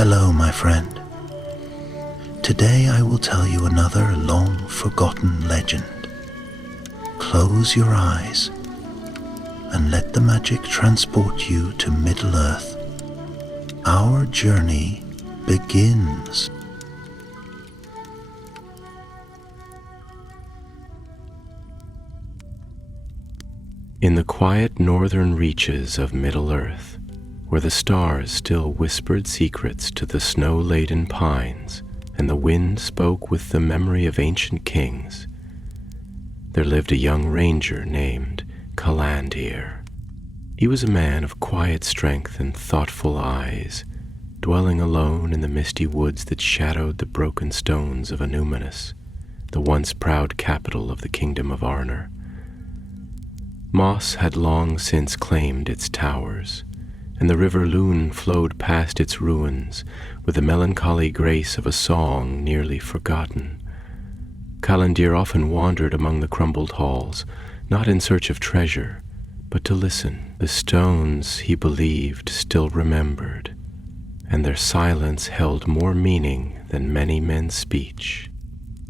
Hello, my friend. Today I will tell you another long-forgotten legend. Close your eyes and let the magic transport you to Middle-earth. Our journey begins. In the quiet northern reaches of Middle-earth, where the stars still whispered secrets to the snow-laden pines and the wind spoke with the memory of ancient kings, there lived a young ranger named Calandir. He was a man of quiet strength and thoughtful eyes, dwelling alone in the misty woods that shadowed the broken stones of Númenor, the once proud capital of the kingdom of Arnor. Moss had long since claimed its towers, and the river Lune flowed past its ruins with the melancholy grace of a song nearly forgotten. Calandir often wandered among the crumbled halls, not in search of treasure, but to listen. The stones, he believed, still remembered, and their silence held more meaning than many men's speech.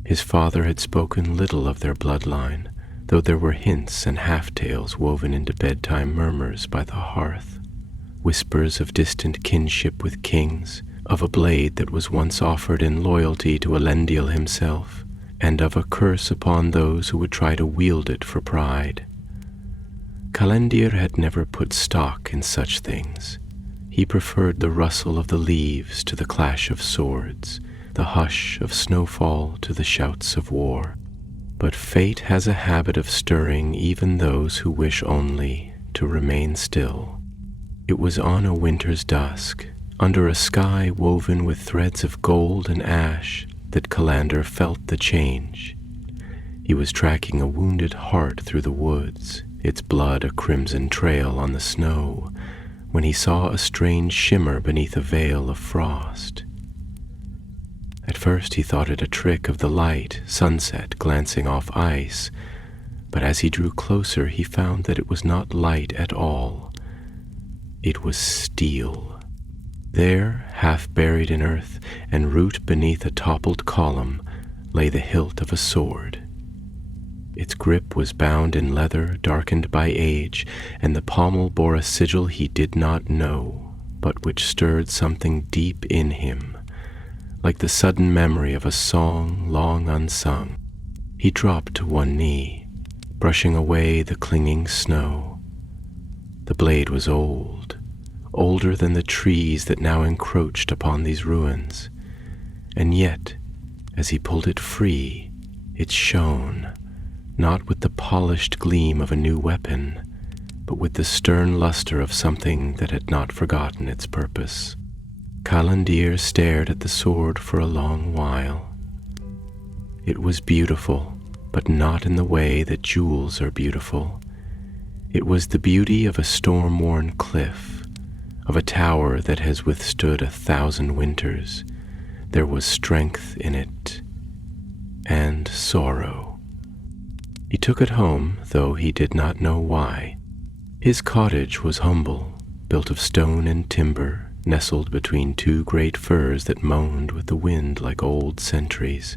His father had spoken little of their bloodline, though there were hints and half-tales woven into bedtime murmurs by the hearth, whispers of distant kinship with kings, of a blade that was once offered in loyalty to Elendil himself, and of a curse upon those who would try to wield it for pride. Calandir had never put stock in such things. He preferred the rustle of the leaves to the clash of swords, the hush of snowfall to the shouts of war. But fate has a habit of stirring even those who wish only to remain still. It was on a winter's dusk, under a sky woven with threads of gold and ash, that Calandir felt the change. He was tracking a wounded hart through the woods, its blood a crimson trail on the snow, when he saw a strange shimmer beneath a veil of frost. At first he thought it a trick of the light sunset glancing off ice, but as he drew closer he found that it was not light at all. It was steel. There, half buried in earth and root beneath a toppled column, lay the hilt of a sword. Its grip was bound in leather darkened by age, and the pommel bore a sigil he did not know, but which stirred something deep in him. Like the sudden memory of a song long unsung, he dropped to one knee, brushing away the clinging snow. The blade was old, older than the trees that now encroached upon these ruins, and yet, as he pulled it free, it shone, not with the polished gleam of a new weapon, but with the stern luster of something that had not forgotten its purpose. Calandir stared at the sword for a long while. It was beautiful, but not in the way that jewels are beautiful. It was the beauty of a storm-worn cliff, of a tower that has withstood 1,000 winters. There was strength in it, and sorrow. He took it home, though he did not know why. His cottage was humble, built of stone and timber, nestled between two great firs that moaned with the wind like old sentries.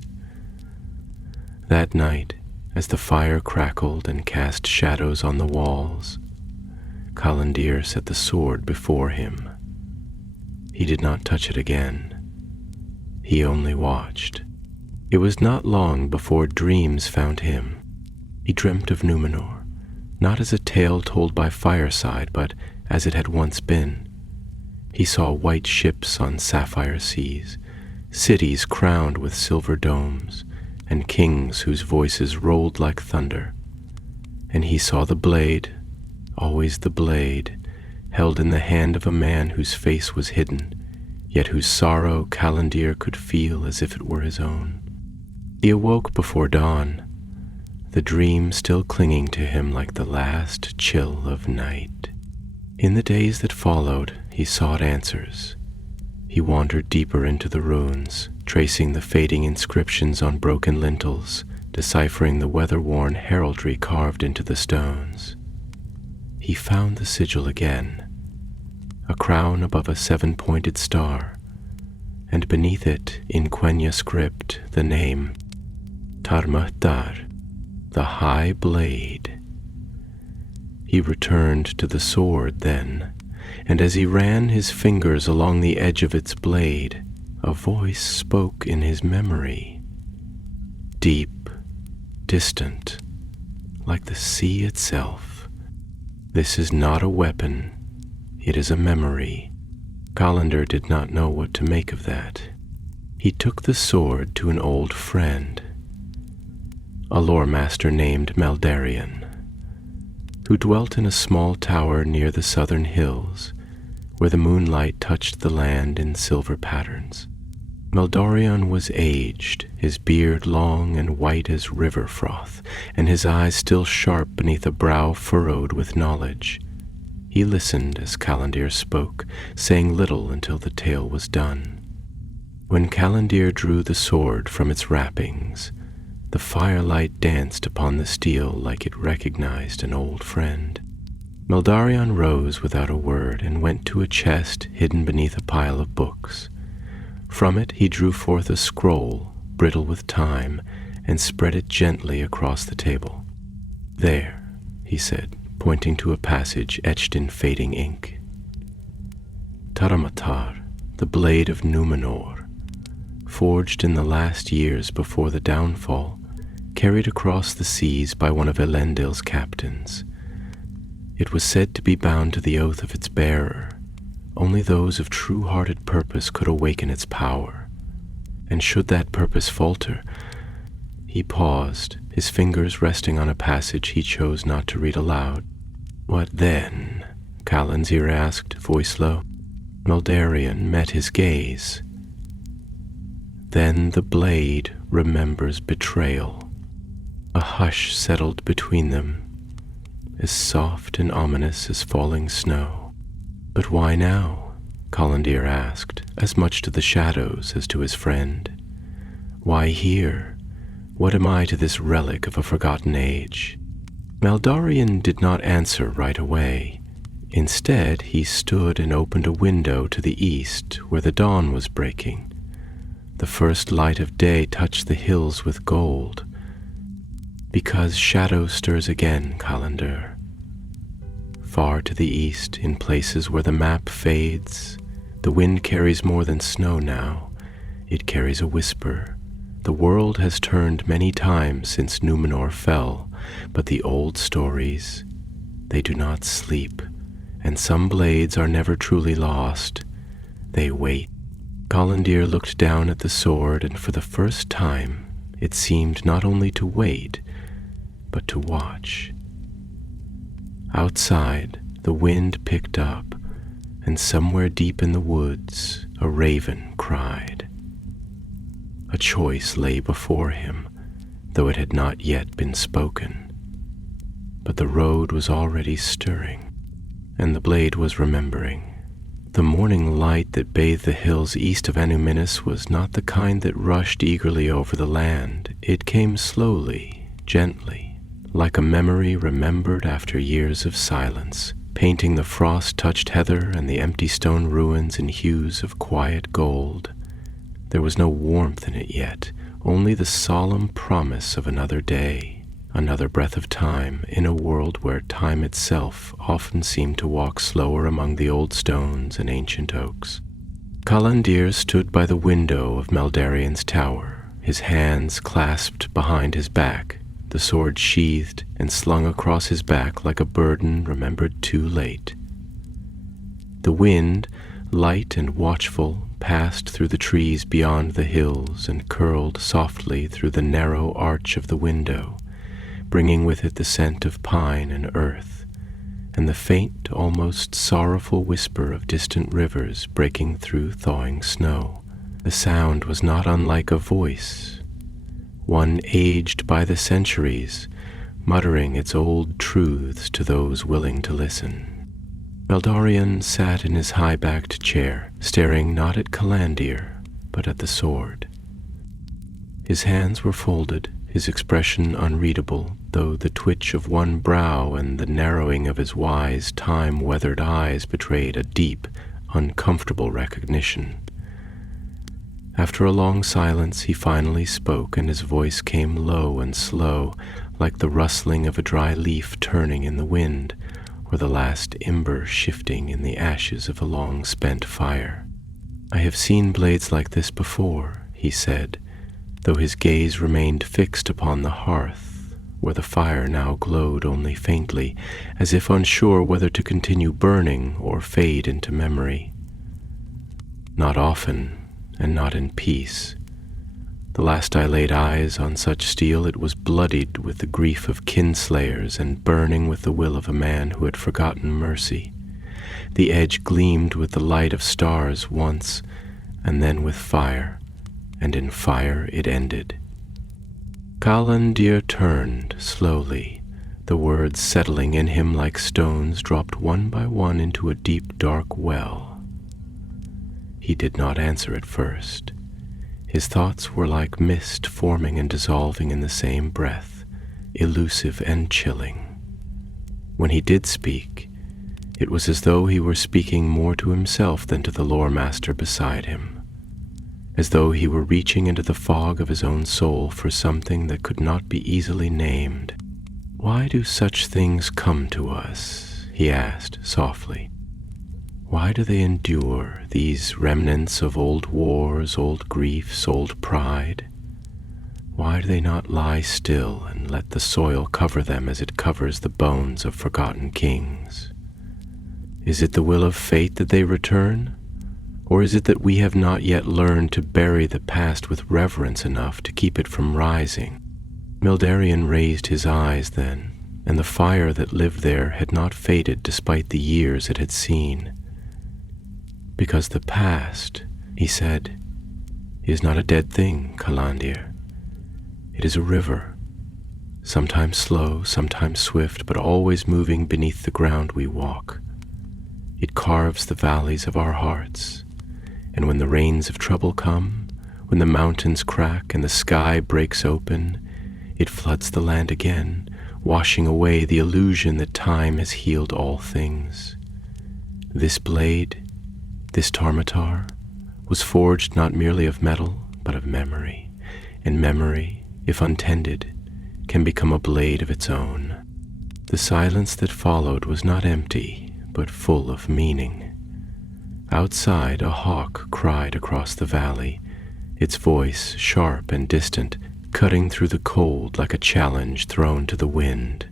That night, as the fire crackled and cast shadows on the walls, Calandir set the sword before him. He did not touch it again. He only watched. It was not long before dreams found him. He dreamt of Númenor, not as a tale told by fireside, but as it had once been. He saw white ships on sapphire seas, cities crowned with silver domes, and kings whose voices rolled like thunder. And he saw the blade, always the blade, held in the hand of a man whose face was hidden, yet whose sorrow Calandir could feel as if it were his own. He awoke before dawn, the dream still clinging to him like the last chill of night. In the days that followed, he sought answers. He wandered deeper into the ruins, tracing the fading inscriptions on broken lintels, deciphering the weather-worn heraldry carved into the stones. He found the sigil again, a crown above a 7-pointed star, and beneath it, in Quenya script, the name Tarmahtar, the High Blade. He returned to the sword then, and as he ran his fingers along the edge of its blade, a voice spoke in his memory, deep, distant, like the sea itself. This is not a weapon, it is a memory. Calendar did not know what to make of that. He took the sword to an old friend, a lore master named Meldarion, who dwelt in a small tower near the southern hills, where the moonlight touched the land in silver patterns. Meldarion was aged, his beard long and white as river froth, and his eyes still sharp beneath a brow furrowed with knowledge. He listened as Calendir spoke, saying little until the tale was done. When Calendir drew the sword from its wrappings, the firelight danced upon the steel like it recognized an old friend. Meldarion rose without a word and went to a chest hidden beneath a pile of books. From it he drew forth a scroll, brittle with time, and spread it gently across the table. "There," he said, pointing to a passage etched in fading ink. Taramatar, the blade of Númenor, forged in the last years before the downfall, carried across the seas by one of Elendil's captains. It was said to be bound to the oath of its bearer. Only those of true-hearted purpose could awaken its power. And should that purpose falter— He paused, his fingers resting on a passage he chose not to read aloud. "What then?" Calendir asked, voice low. Meldarion met his gaze. "Then the blade remembers betrayal." A hush settled between them, as soft and ominous as falling snow. "But why now?" Calendir asked, as much to the shadows as to his friend. "Why here? What am I to this relic of a forgotten age?" Meldarion did not answer right away. Instead, he stood and opened a window to the east where the dawn was breaking. The first light of day touched the hills with gold. "Because shadow stirs again, Calendir. Far to the east, in places where the map fades, the wind carries more than snow now. It carries a whisper. The world has turned many times since Númenor fell, but the old stories, they do not sleep, and some blades are never truly lost. They wait." Calendir looked down at the sword, and for the first time it seemed not only to wait, but to watch. Outside, the wind picked up, and somewhere deep in the woods a raven cried. A choice lay before him, though it had not yet been spoken. But the road was already stirring, and the blade was remembering. The morning light that bathed the hills east of Anuminus was not the kind that rushed eagerly over the land. It came slowly, gently, like a memory remembered after years of silence, painting the frost-touched heather and the empty stone ruins in hues of quiet gold. There was no warmth in it yet, only the solemn promise of another day, another breath of time in a world where time itself often seemed to walk slower among the old stones and ancient oaks. Calendir stood by the window of Meldarion's tower, his hands clasped behind his back, the sword sheathed and slung across his back like a burden remembered too late. The wind, light and watchful, passed through the trees beyond the hills and curled softly through the narrow arch of the window, bringing with it the scent of pine and earth, and the faint, almost sorrowful whisper of distant rivers breaking through thawing snow. The sound was not unlike a voice, one aged by the centuries, muttering its old truths to those willing to listen. Meldarion sat in his high-backed chair, staring not at Calendir, but at the sword. His hands were folded, his expression unreadable, though the twitch of one brow and the narrowing of his wise, time-weathered eyes betrayed a deep, uncomfortable recognition. After a long silence, he finally spoke, and his voice came low and slow, like the rustling of a dry leaf turning in the wind, or the last ember shifting in the ashes of a long-spent fire. "I have seen blades like this before," he said, though his gaze remained fixed upon the hearth, where the fire now glowed only faintly, as if unsure whether to continue burning or fade into memory. "Not often, and not in peace. The last I laid eyes on such steel, it was bloodied with the grief of kinslayers and burning with the will of a man who had forgotten mercy. The edge gleamed with the light of stars once, and then with fire, and in fire it ended." Calandir turned slowly, the words settling in him like stones dropped one by one into a deep dark well. He did not answer at first. His thoughts were like mist forming and dissolving in the same breath, elusive and chilling. When he did speak, it was as though he were speaking more to himself than to the lore master beside him, as though he were reaching into the fog of his own soul for something that could not be easily named. "Why do such things come to us?" he asked softly. "Why do they endure, these remnants of old wars, old griefs, old pride? Why do they not lie still and let the soil cover them as it covers the bones of forgotten kings? Is it the will of fate that they return? Or is it that we have not yet learned to bury the past with reverence enough to keep it from rising?" Mildarion raised his eyes then, and the fire that lived there had not faded despite the years it had seen. "Because the past," he said, "is not a dead thing, Calandir. It is a river, sometimes slow, sometimes swift, but always moving beneath the ground we walk. It carves the valleys of our hearts, and when the rains of trouble come, when the mountains crack and the sky breaks open, it floods the land again, washing away the illusion that time has healed all things. This blade, this Tarmatar, was forged not merely of metal, but of memory, and memory, if untended, can become a blade of its own." The silence that followed was not empty, but full of meaning. Outside, a hawk cried across the valley, its voice sharp and distant, cutting through the cold like a challenge thrown to the wind.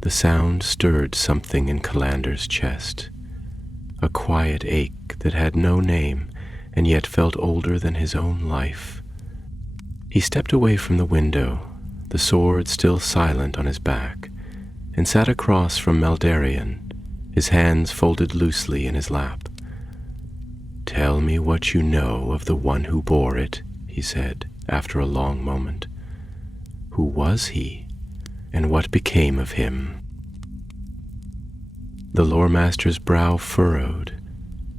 The sound stirred something in Calandir's chest, a quiet ache that had no name and yet felt older than his own life. He stepped away from the window, the sword still silent on his back, and sat across from Mildarion, his hands folded loosely in his lap. "Tell me what you know of the one who bore it," he said, after a long moment. "Who was he, and what became of him?" The lore master's brow furrowed,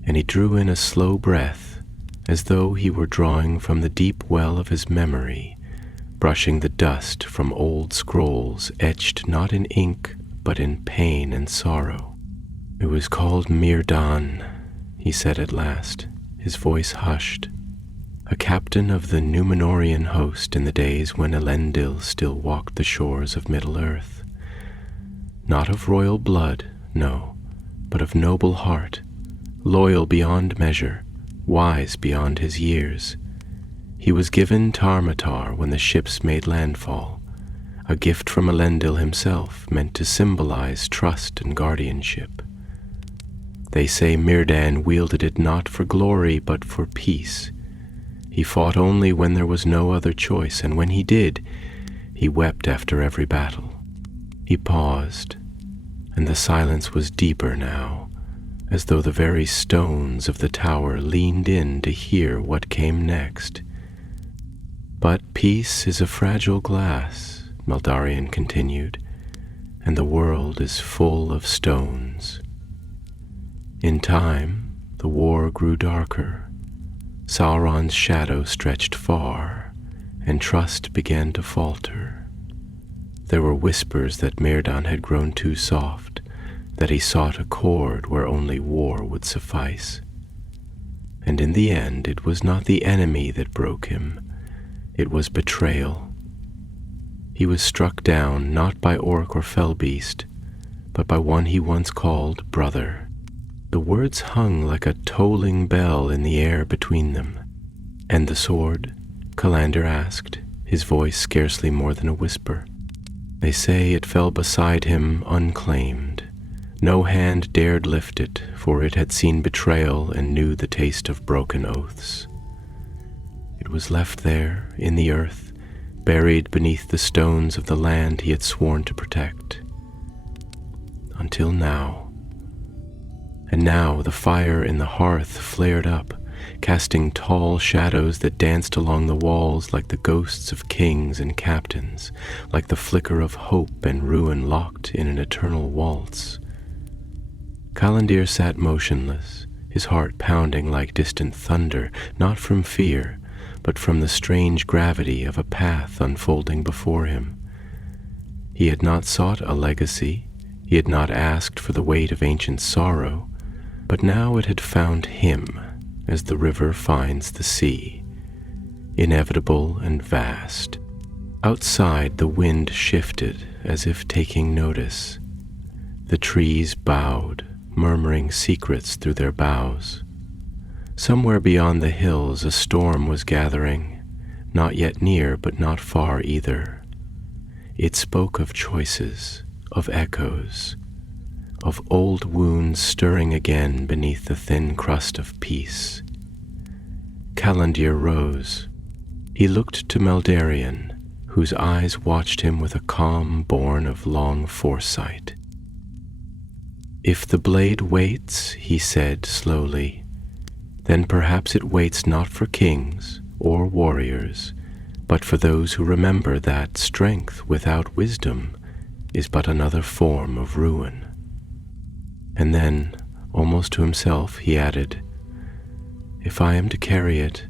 and he drew in a slow breath, as though he were drawing from the deep well of his memory, brushing the dust from old scrolls etched not in ink, but in pain and sorrow. "It was called Myrdan," he said at last, his voice hushed. "A captain of the Númenorian host in the days when Elendil still walked the shores of Middle-earth. Not of royal blood, no, but of noble heart, loyal beyond measure, wise beyond his years. He was given Tarmatar when the ships made landfall, a gift from Elendil himself meant to symbolize trust and guardianship. They say Myrdan wielded it not for glory but for peace. He fought only when there was no other choice, and when he did, he wept after every battle." He paused, and the silence was deeper now, as though the very stones of the tower leaned in to hear what came next. "But peace is a fragile glass," Mildarion continued, "and the world is full of stones. In time, the war grew darker. Sauron's shadow stretched far, and trust began to falter. There were whispers that Myrdan had grown too soft, that he sought a chord where only war would suffice. and in the end it was not the enemy that broke him, it was betrayal. He was struck down not by orc or fell beast, but by one he once called brother. The words hung like a tolling bell in the air between them. "And the sword?" Callandar asked, his voice scarcely more than a whisper. "They say it fell beside him unclaimed. No hand dared lift it, for it had seen betrayal and knew the taste of broken oaths. It was left there, in the earth, buried beneath the stones of the land he had sworn to protect. Until now. And now the fire in the hearth flared up, casting tall shadows that danced along the walls like the ghosts of kings and captains, like the flicker of hope and ruin locked in an eternal waltz. Callandar sat motionless, his heart pounding like distant thunder, not from fear, but from the strange gravity of a path unfolding before him. He had not sought a legacy, he had not asked for the weight of ancient sorrow, but now it had found him, as the river finds the sea, inevitable and vast. Outside the wind shifted as if taking notice. The trees bowed, murmuring secrets through their boughs. Somewhere beyond the hills a storm was gathering, not yet near but not far either. It spoke of choices, of echoes, of old wounds stirring again beneath the thin crust of peace. Callandar rose. He looked to Meldarion, whose eyes watched him with a calm born of long foresight. "If the blade waits," he said slowly, "then perhaps it waits not for kings or warriors, but for those who remember that strength without wisdom is but another form of ruin." And then, almost to himself, he added, "If I am to carry it,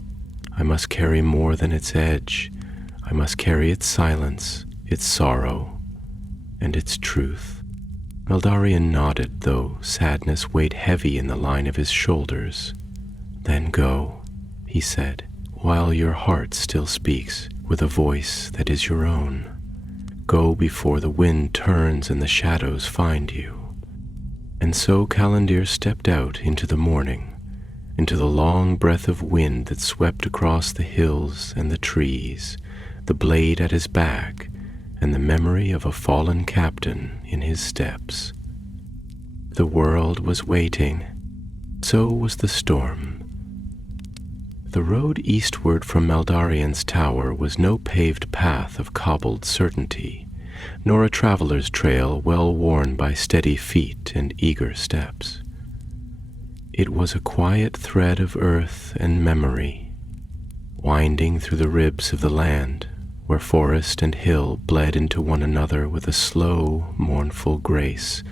I must carry more than its edge. I must carry its silence, its sorrow, and its truth." Meldarion nodded, though sadness weighed heavy in the line of his shoulders. "Then go," he said, "while your heart still speaks with a voice that is your own. Go before the wind turns and the shadows find you." And so Callandar stepped out into the morning, into the long breath of wind that swept across the hills and the trees, the blade at his back, and the memory of a fallen captain in his steps. The world was waiting. So was the storm. The road eastward from Meldarion's tower was no paved path of cobbled certainty, nor a traveler's trail well worn by steady feet and eager steps. It was a quiet thread of earth and memory, winding through the ribs of the land, where forest and hill bled into one another with a slow, mournful grace,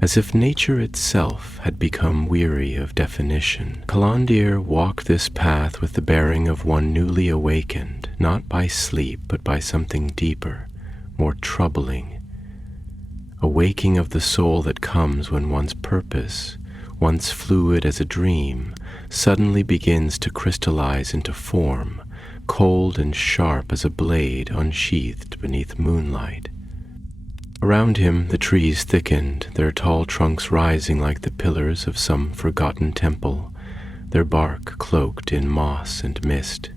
as if nature itself had become weary of definition. Callandar walked this path with the bearing of one newly awakened, not by sleep, but by something deeper, more troubling, a waking of the soul that comes when one's purpose, once fluid as a dream, suddenly begins to crystallize into form, cold and sharp as a blade unsheathed beneath moonlight. Around him the trees thickened, their tall trunks rising like the pillars of some forgotten temple, their bark cloaked in moss and mist.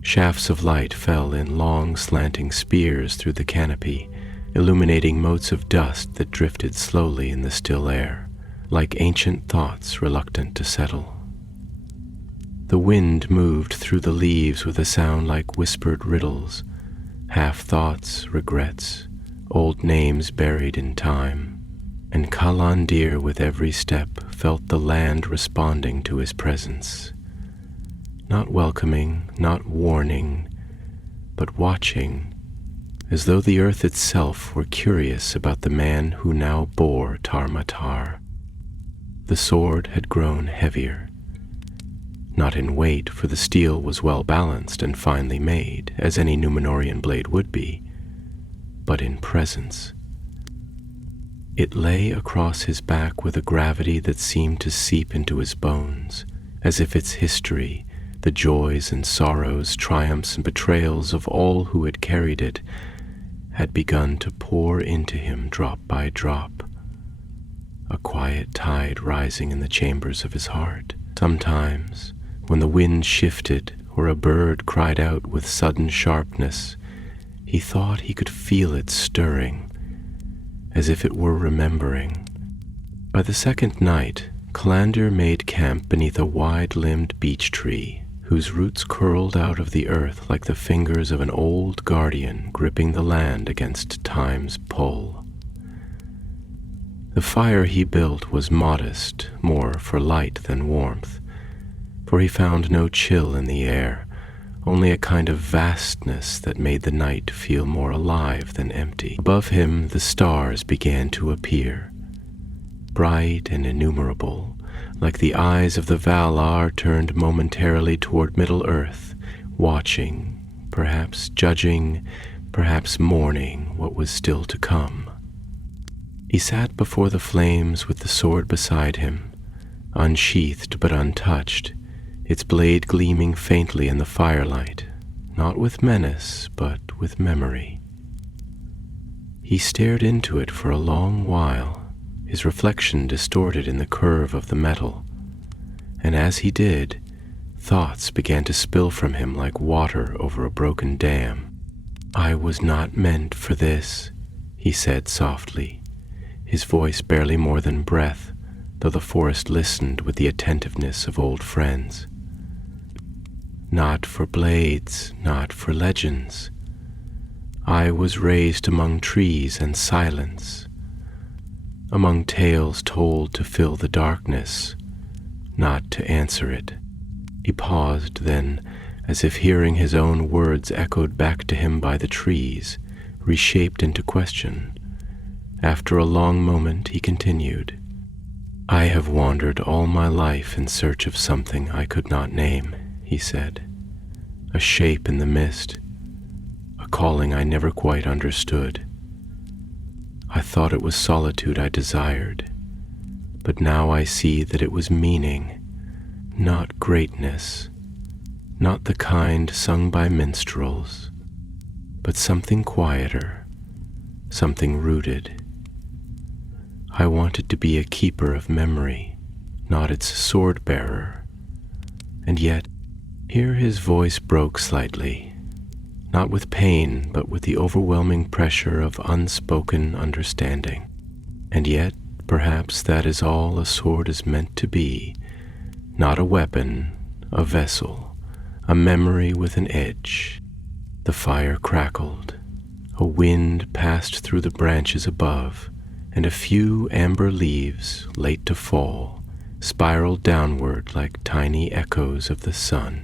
Shafts of light fell in long slanting spears through the canopy, illuminating motes of dust that drifted slowly in the still air, like ancient thoughts reluctant to settle. The wind moved through the leaves with a sound like whispered riddles, half-thoughts, regrets, old names buried in time, and Callandar with every step felt the land responding to his presence. Not welcoming, not warning, but watching, as though the earth itself were curious about the man who now bore Tar Matar. The sword had grown heavier, not in weight, for the steel was well balanced and finely made, as any Númenorian blade would be, but in presence. It lay across his back with a gravity that seemed to seep into his bones, as if its history, the joys and sorrows, triumphs and betrayals of all who had carried it, had begun to pour into him drop by drop, a quiet tide rising in the chambers of his heart. Sometimes, when the wind shifted or a bird cried out with sudden sharpness, he thought he could feel it stirring, as if it were remembering. By the second night, Calandir made camp beneath a wide-limbed beech tree, whose roots curled out of the earth like the fingers of an old guardian gripping the land against time's pull. The fire he built was modest, more for light than warmth, for he found no chill in the air, only a kind of vastness that made the night feel more alive than empty. Above him the stars began to appear, bright and innumerable, like the eyes of the Valar turned momentarily toward Middle-earth, watching, perhaps judging, perhaps mourning what was still to come. He sat before the flames with the sword beside him, unsheathed but untouched, its blade gleaming faintly in the firelight, not with menace, but with memory. He stared into it for a long while, his reflection distorted in the curve of the metal, and as he did, thoughts began to spill from him like water over a broken dam. "I was not meant for this," he said softly, his voice barely more than breath, though the forest listened with the attentiveness of old friends. "Not for blades, not for legends. I was raised among trees and silence, among tales told to fill the darkness, not to answer it." He paused then, as if hearing his own words echoed back to him by the trees, reshaped into question. After a long moment he continued, "I have wandered all my life in search of something I could not name," he said. "A shape in the mist, a calling I never quite understood. I thought it was solitude I desired, but now I see that it was meaning, not greatness, not the kind sung by minstrels, but something quieter, something rooted. I wanted to be a keeper of memory, not its sword-bearer. And yet," here his voice broke slightly, not with pain, but with the overwhelming pressure of unspoken understanding. "And yet, perhaps that is all a sword is meant to be, not a weapon, a vessel, a memory with an edge." The fire crackled, a wind passed through the branches above, and a few amber leaves, late to fall, spiraled downward like tiny echoes of the sun.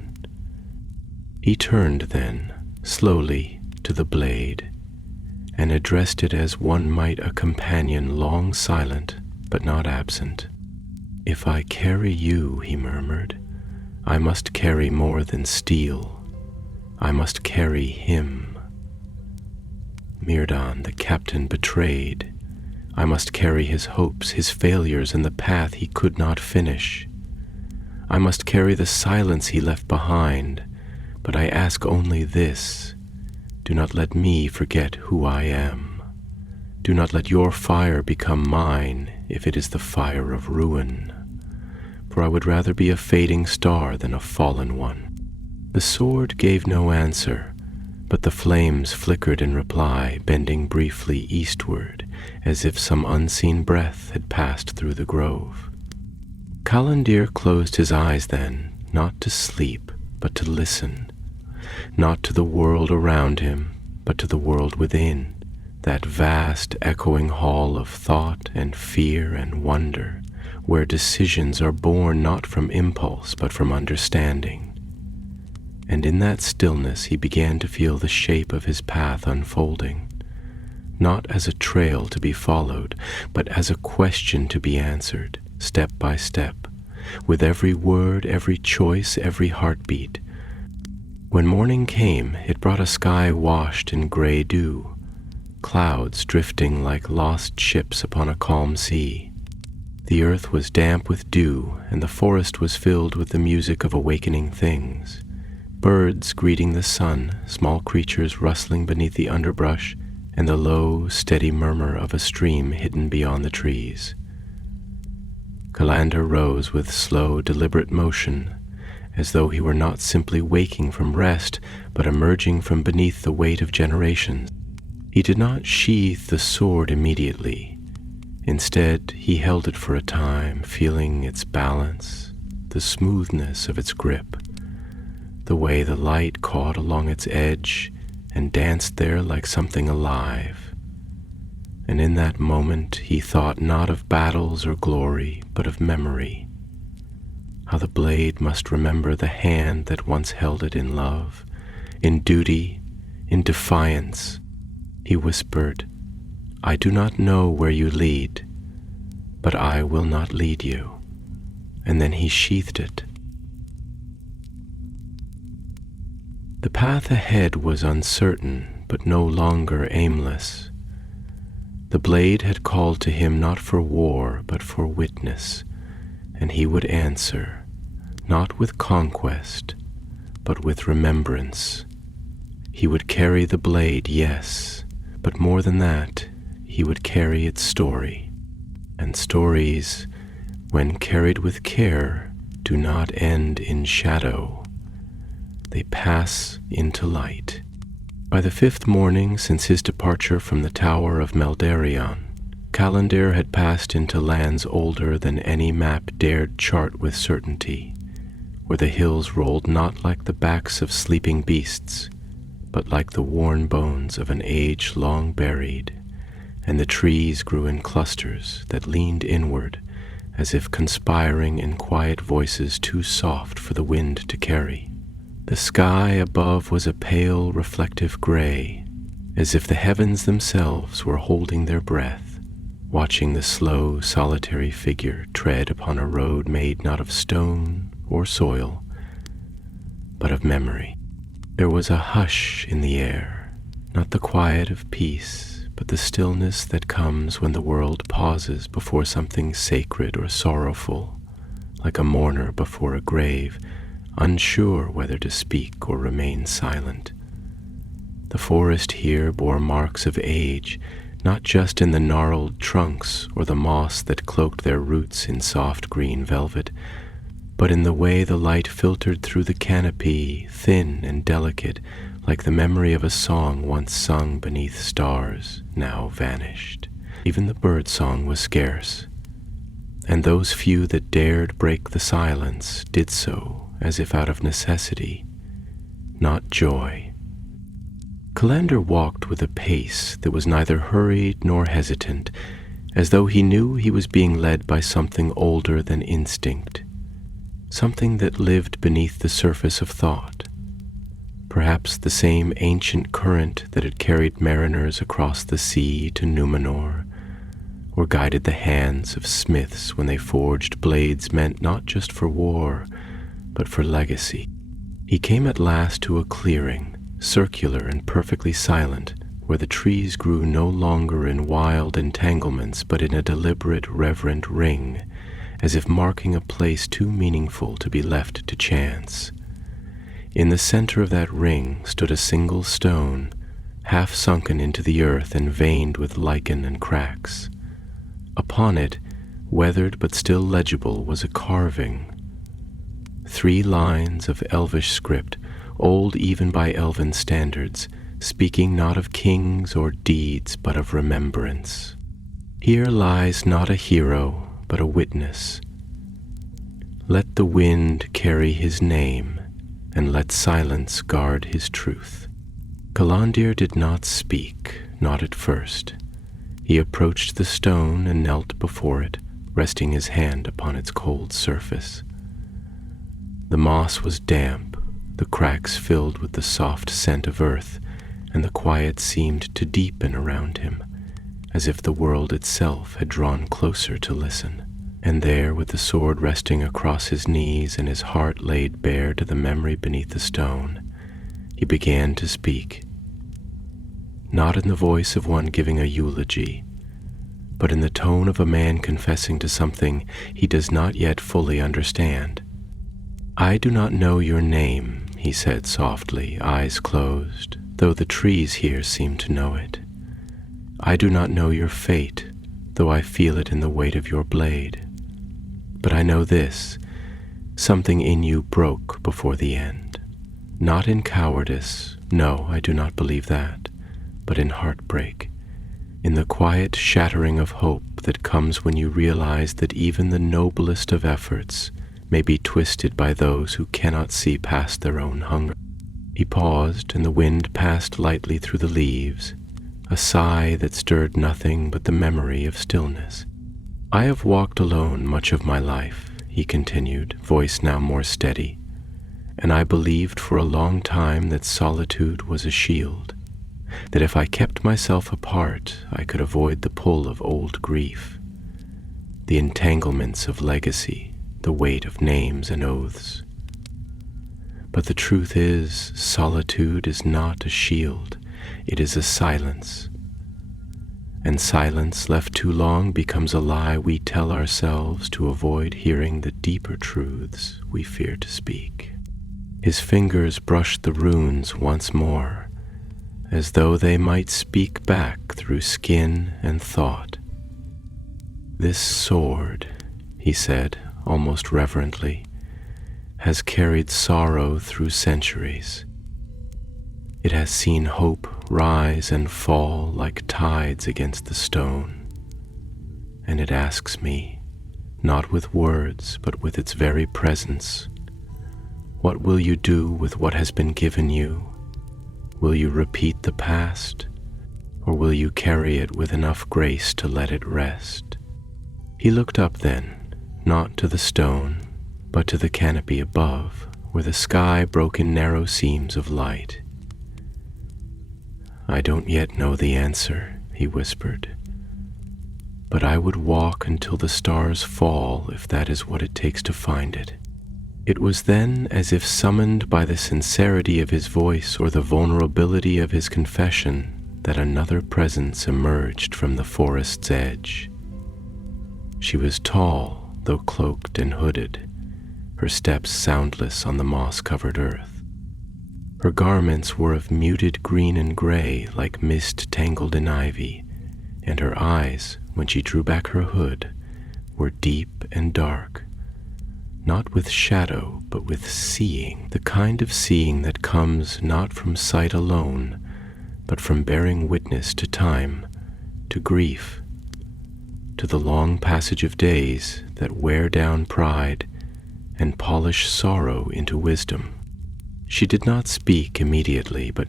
He turned then, slowly, to the blade, and addressed it as one might a companion long silent but not absent. "If I carry you," he murmured, "I must carry more than steel. I must carry him. Myrdan, the captain betrayed. I must carry his hopes, his failures, and the path he could not finish. I must carry the silence he left behind, but I ask only this: do not let me forget who I am. Do not let your fire become mine if it is the fire of ruin, for I would rather be a fading star than a fallen one." The sword gave no answer, but the flames flickered in reply, bending briefly eastward, as if some unseen breath had passed through the grove. Calandir closed his eyes then, not to sleep, but to listen, not to the world around him, but to the world within, that vast echoing hall of thought and fear and wonder, where decisions are born not from impulse but from understanding. And in that stillness he began to feel the shape of his path unfolding, not as a trail to be followed, but as a question to be answered, step by step, with every word, every choice, every heartbeat. When morning came, it brought a sky washed in gray dew, clouds drifting like lost ships upon a calm sea. The earth was damp with dew, and the forest was filled with the music of awakening things. Birds greeting the sun, small creatures rustling beneath the underbrush, and the low, steady murmur of a stream hidden beyond the trees. Calander rose with slow, deliberate motion, as though he were not simply waking from rest, but emerging from beneath the weight of generations. He did not sheathe the sword immediately. Instead, he held it for a time, feeling its balance, the smoothness of its grip, the way the light caught along its edge and danced there like something alive. And in that moment, he thought not of battles or glory, but of memory. How the blade must remember the hand that once held it in love, in duty, in defiance. He whispered, "I do not know where you lead, but I will not lead you." And then he sheathed it. The path ahead was uncertain, but no longer aimless. The blade had called to him not for war, but for witness, and he would answer, not with conquest, but with remembrance. He would carry the blade, yes, but more than that, he would carry its story. And stories, when carried with care, do not end in shadow. They pass into light. By the 5th morning since his departure from the Tower of Meldarion, Calander had passed into lands older than any map dared chart with certainty, where the hills rolled not like the backs of sleeping beasts, but like the worn bones of an age long buried, and the trees grew in clusters that leaned inward, as if conspiring in quiet voices too soft for the wind to carry. The sky above was a pale, reflective gray, as if the heavens themselves were holding their breath, watching the slow, solitary figure tread upon a road made not of stone or soil, but of memory. There was a hush in the air, not the quiet of peace, but the stillness that comes when the world pauses before something sacred or sorrowful, like a mourner before a grave, unsure whether to speak or remain silent. The forest here bore marks of age, not just in the gnarled trunks or the moss that cloaked their roots in soft green velvet, but in the way the light filtered through the canopy, thin and delicate, like the memory of a song once sung beneath stars, now vanished. Even the bird song was scarce, and those few that dared break the silence did so as if out of necessity, not joy. Calander walked with a pace that was neither hurried nor hesitant, as though he knew he was being led by something older than instinct, something that lived beneath the surface of thought, perhaps the same ancient current that had carried mariners across the sea to Númenor, or guided the hands of smiths when they forged blades meant not just for war, but for legacy. He came at last to a clearing, circular and perfectly silent, where the trees grew no longer in wild entanglements, but in a deliberate, reverent ring, as if marking a place too meaningful to be left to chance. In the center of that ring stood a single stone, half sunken into the earth and veined with lichen and cracks. Upon it, weathered but still legible, was a carving. 3 lines of elvish script, old even by elven standards, speaking not of kings or deeds, but of remembrance. Here lies not a hero, but a witness. Let the wind carry his name, and let silence guard his truth. Calander did not speak, not at first. He approached the stone and knelt before it, resting his hand upon its cold surface. The moss was damp, the cracks filled with the soft scent of earth, and the quiet seemed to deepen around him, as if the world itself had drawn closer to listen. And there, with the sword resting across his knees and his heart laid bare to the memory beneath the stone, he began to speak, not in the voice of one giving a eulogy, but in the tone of a man confessing to something he does not yet fully understand. "I do not know your name," he said softly, eyes closed, though the trees here seem to know it. "I do not know your fate, though I feel it in the weight of your blade. But I know this, something in you broke before the end. Not in cowardice, no, I do not believe that, but in heartbreak, in the quiet shattering of hope that comes when you realize that even the noblest of efforts may be twisted by those who cannot see past their own hunger." He paused, and the wind passed lightly through the leaves, a sigh that stirred nothing but the memory of stillness. "I have walked alone much of my life," he continued, voice now more steady, "and I believed for a long time that solitude was a shield, that if I kept myself apart, I could avoid the pull of old grief, the entanglements of legacy, the weight of names and oaths. But the truth is, solitude is not a shield, it is a silence. And silence left too long becomes a lie we tell ourselves to avoid hearing the deeper truths we fear to speak." His fingers brushed the runes once more, as though they might speak back through skin and thought. "This sword," he said, almost reverently, "has carried sorrow through centuries. It has seen hope rise and fall like tides against the stone, and it asks me, not with words, but with its very presence, what will you do with what has been given you? Will you repeat the past, or will you carry it with enough grace to let it rest?" He looked up then, not to the stone, but to the canopy above, where the sky broke in narrow seams of light. "I don't yet know the answer," he whispered, "but I would walk until the stars fall if that is what it takes to find it." It was then as if summoned by the sincerity of his voice or the vulnerability of his confession that another presence emerged from the forest's edge. She was tall, though cloaked and hooded, her steps soundless on the moss-covered earth. Her garments were of muted green and gray like mist tangled in ivy, and her eyes, when she drew back her hood, were deep and dark, not with shadow but with seeing, the kind of seeing that comes not from sight alone, but from bearing witness to time, to grief, to the long passage of days that wear down pride and polish sorrow into wisdom. She did not speak immediately, but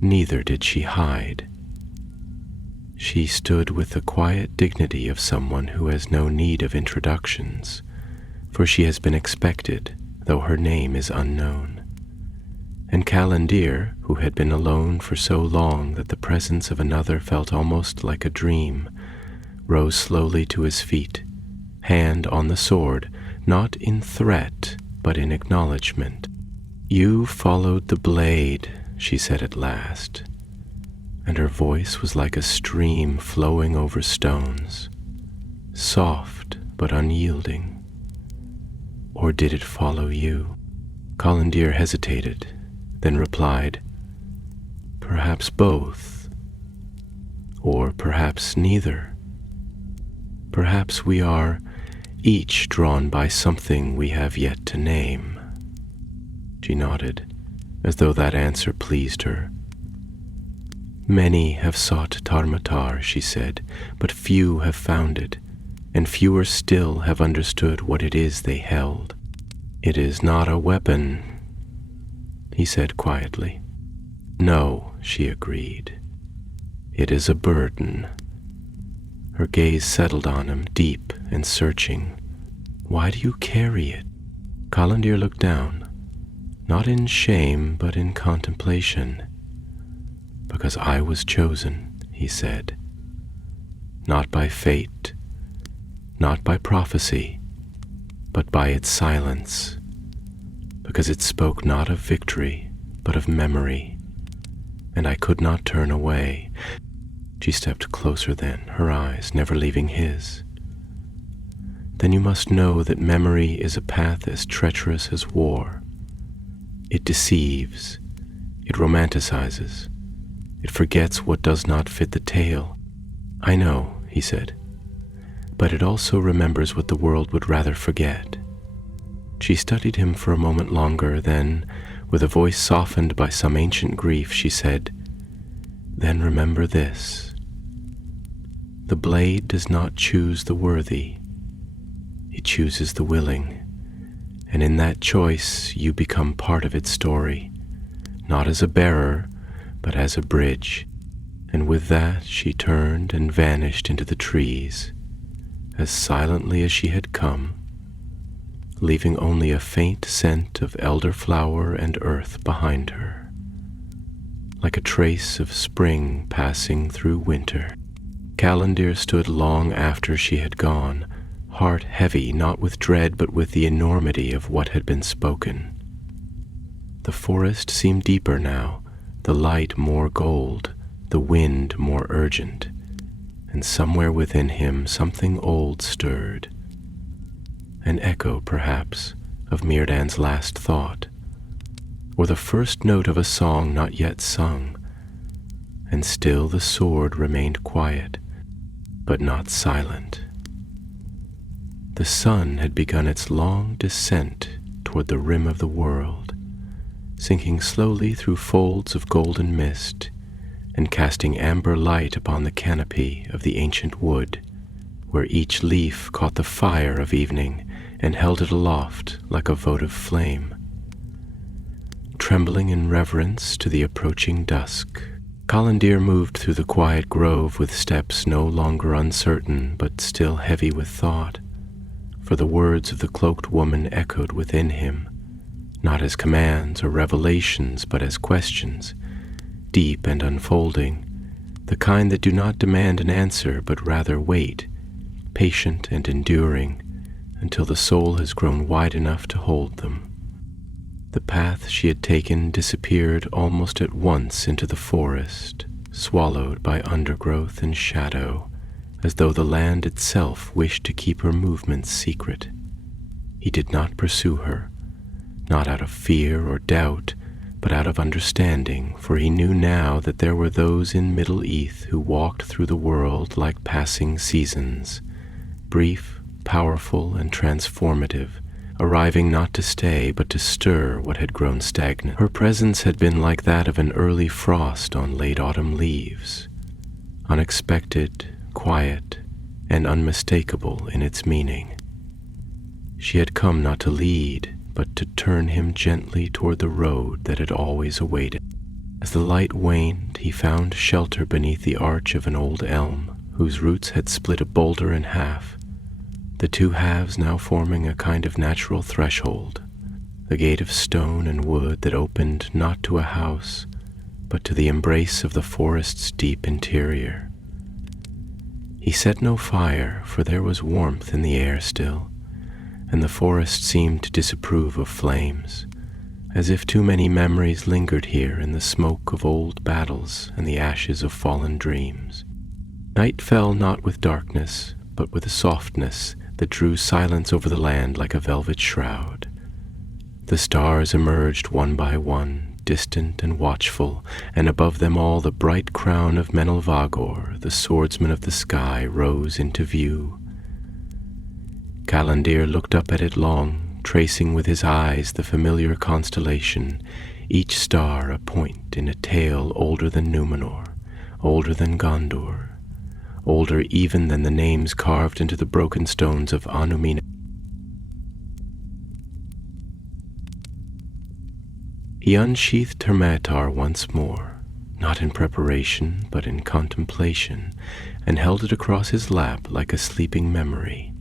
neither did she hide. She stood with the quiet dignity of someone who has no need of introductions, for she has been expected, though her name is unknown. And Callandir, who had been alone for so long that the presence of another felt almost like a dream, rose slowly to his feet, hand on the sword, not in threat, but in acknowledgement. "You followed the blade," she said at last, and her voice was like a stream flowing over stones, soft but unyielding. "Or did it follow you?" Callandir hesitated, then replied, "Perhaps both, or perhaps neither. Perhaps we are each drawn by something we have yet to name." She nodded, as though that answer pleased her. "Many have sought Tarmatar," she said, "but few have found it, and fewer still have understood what it is they held. It is not a weapon," he said quietly. "No," she agreed. "It is a burden." Her gaze settled on him, deep and searching. "Why do you carry it?" Callandir looked down, not in shame, but in contemplation. "Because I was chosen," he said. "Not by fate, not by prophecy, but by its silence. Because it spoke not of victory, but of memory, and I could not turn away. She stepped closer then, her eyes never leaving his. Then you must know that memory is a path as treacherous as war. It deceives, it romanticizes, it forgets what does not fit the tale. I know, he said, but it also remembers what the world would rather forget. She studied him for a moment longer, then, with a voice softened by some ancient grief, she said, "Then remember this. The blade does not choose the worthy. It chooses the willing, and in that choice you become part of its story, not as a bearer, but as a bridge." And with that she turned and vanished into the trees, as silently as she had come, leaving only a faint scent of elderflower and earth behind her, like a trace of spring passing through winter. Callandir stood long after she had gone, heart heavy not with dread but with the enormity of what had been spoken. The forest seemed deeper now, the light more gold, the wind more urgent, and somewhere within him something old stirred. An echo, perhaps, of Myrdan's last thought, or the first note of a song not yet sung, and still the sword remained quiet, but not silent. The sun had begun its long descent toward the rim of the world, sinking slowly through folds of golden mist, and casting amber light upon the canopy of the ancient wood, where each leaf caught the fire of evening and held it aloft like a votive flame. Trembling in reverence to the approaching dusk, Callandir moved through the quiet grove with steps no longer uncertain but still heavy with thought, for the words of the cloaked woman echoed within him, not as commands or revelations but as questions, deep and unfolding, the kind that do not demand an answer but rather wait, patient and enduring, until the soul has grown wide enough to hold them. The path she had taken disappeared almost at once into the forest, swallowed by undergrowth and shadow, as though the land itself wished to keep her movements secret. He did not pursue her, not out of fear or doubt, but out of understanding, for he knew now that there were those in Middle Earth who walked through the world like passing seasons, brief, powerful, and transformative, arriving not to stay but to stir what had grown stagnant. Her presence had been like that of an early frost on late autumn leaves, unexpected, quiet, and unmistakable in its meaning. She had come not to lead, but to turn him gently toward the road that had always awaited. As the light waned, he found shelter beneath the arch of an old elm, whose roots had split a boulder in half, the two halves now forming a kind of natural threshold, the gate of stone and wood that opened not to a house, but to the embrace of the forest's deep interior. He set no fire, for there was warmth in the air still, and the forest seemed to disapprove of flames, as if too many memories lingered here in the smoke of old battles and the ashes of fallen dreams. Night fell not with darkness, but with a softness that drew silence over the land like a velvet shroud. The stars emerged one by one, distant and watchful, and above them all the bright crown of Menelvagor, the swordsman of the sky, rose into view. Callandir looked up at it long, tracing with his eyes the familiar constellation, each star a point in a tale older than Númenor, older than Gondor, older even than the names carved into the broken stones of Anumina. He unsheathed her matar once more, not in preparation but in contemplation, and held it across his lap like a sleeping memory.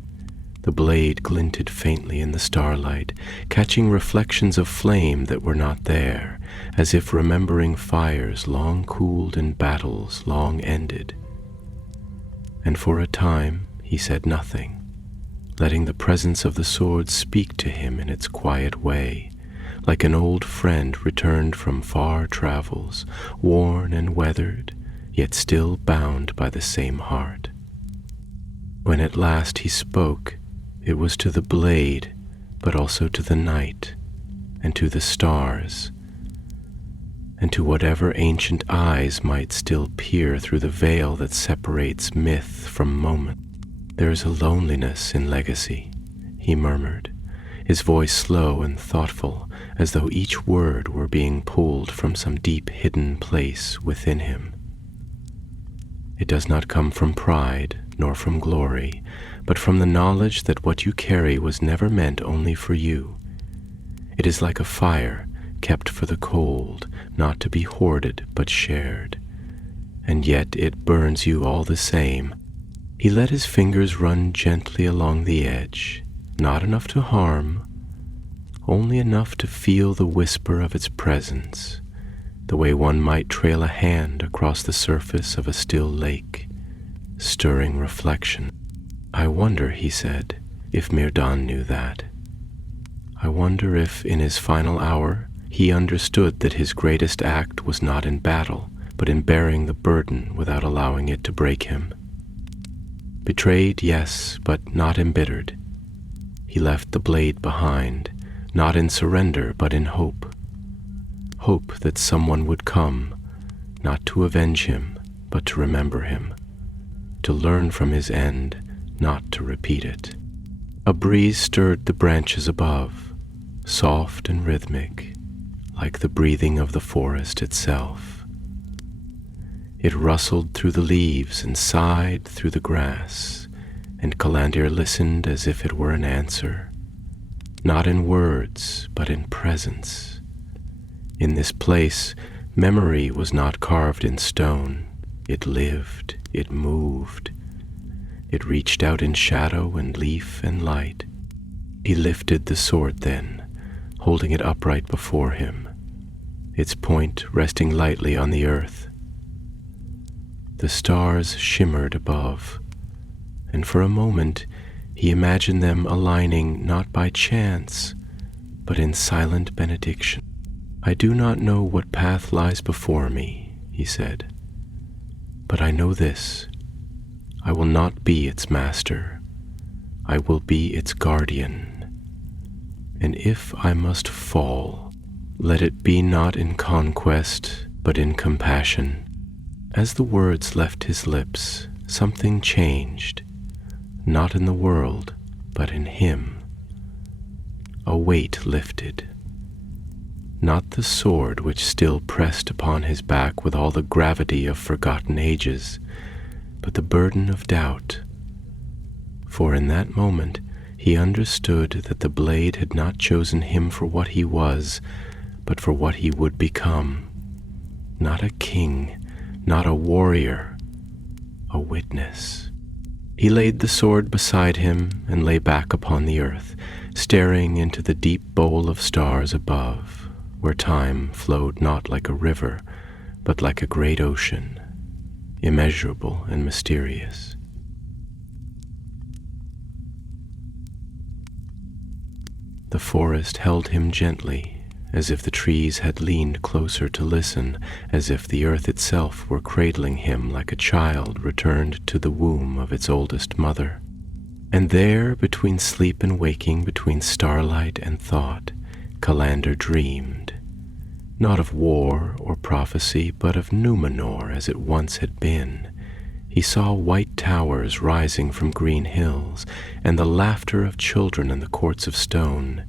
The blade glinted faintly in the starlight, catching reflections of flame that were not there, as if remembering fires long cooled and battles long ended. And for a time he said nothing, letting the presence of the sword speak to him in its quiet way, like an old friend returned from far travels, worn and weathered, yet still bound by the same heart. When at last he spoke, it was to the blade, but also to the night, and to the stars, and to whatever ancient eyes might still peer through the veil that separates myth from moment. "There is a loneliness in legacy," he murmured, his voice slow and thoughtful, as though each word were being pulled from some deep hidden place within him. "It does not come from pride, nor from glory, but from the knowledge that what you carry was never meant only for you. It is like a fire kept for the cold, not to be hoarded but shared. And yet it burns you all the same." He let his fingers run gently along the edge, not enough to harm, only enough to feel the whisper of its presence, the way one might trail a hand across the surface of a still lake, stirring reflection. "I wonder," he said, "if Myrdan knew that. I wonder if, in his final hour, he understood that his greatest act was not in battle, but in bearing the burden without allowing it to break him. Betrayed, yes, but not embittered. He left the blade behind, not in surrender, but in hope. Hope that someone would come, not to avenge him, but to remember him, to learn from his end, not to repeat it." A breeze stirred the branches above, soft and rhythmic, like the breathing of the forest itself. It rustled through the leaves and sighed through the grass, and Calandir listened as if it were an answer, not in words, but in presence. In this place, memory was not carved in stone. It lived, it moved. It reached out in shadow and leaf and light. He lifted the sword then, holding it upright before him, its point resting lightly on the earth. The stars shimmered above, and for a moment he imagined them aligning not by chance, but in silent benediction. "I do not know what path lies before me," he said, "but I know this. I will not be its master. I will be its guardian. And if I must fall, let it be not in conquest, but in compassion." As the words left his lips, something changed, not in the world, but in him. A weight lifted. Not the sword which still pressed upon his back with all the gravity of forgotten ages, but the burden of doubt. For in that moment he understood that the blade had not chosen him for what he was, but for what he would become. Not a king, not a warrior, a witness. He laid the sword beside him and lay back upon the earth, staring into the deep bowl of stars above, where time flowed not like a river, but like a great ocean, immeasurable and mysterious. The forest held him gently, as if the trees had leaned closer to listen, as if the earth itself were cradling him like a child returned to the womb of its oldest mother. And there, between sleep and waking, between starlight and thought, Calandir dreamed, not of war or prophecy, but of Númenor as it once had been. He saw white towers rising from green hills, and the laughter of children in the courts of stone.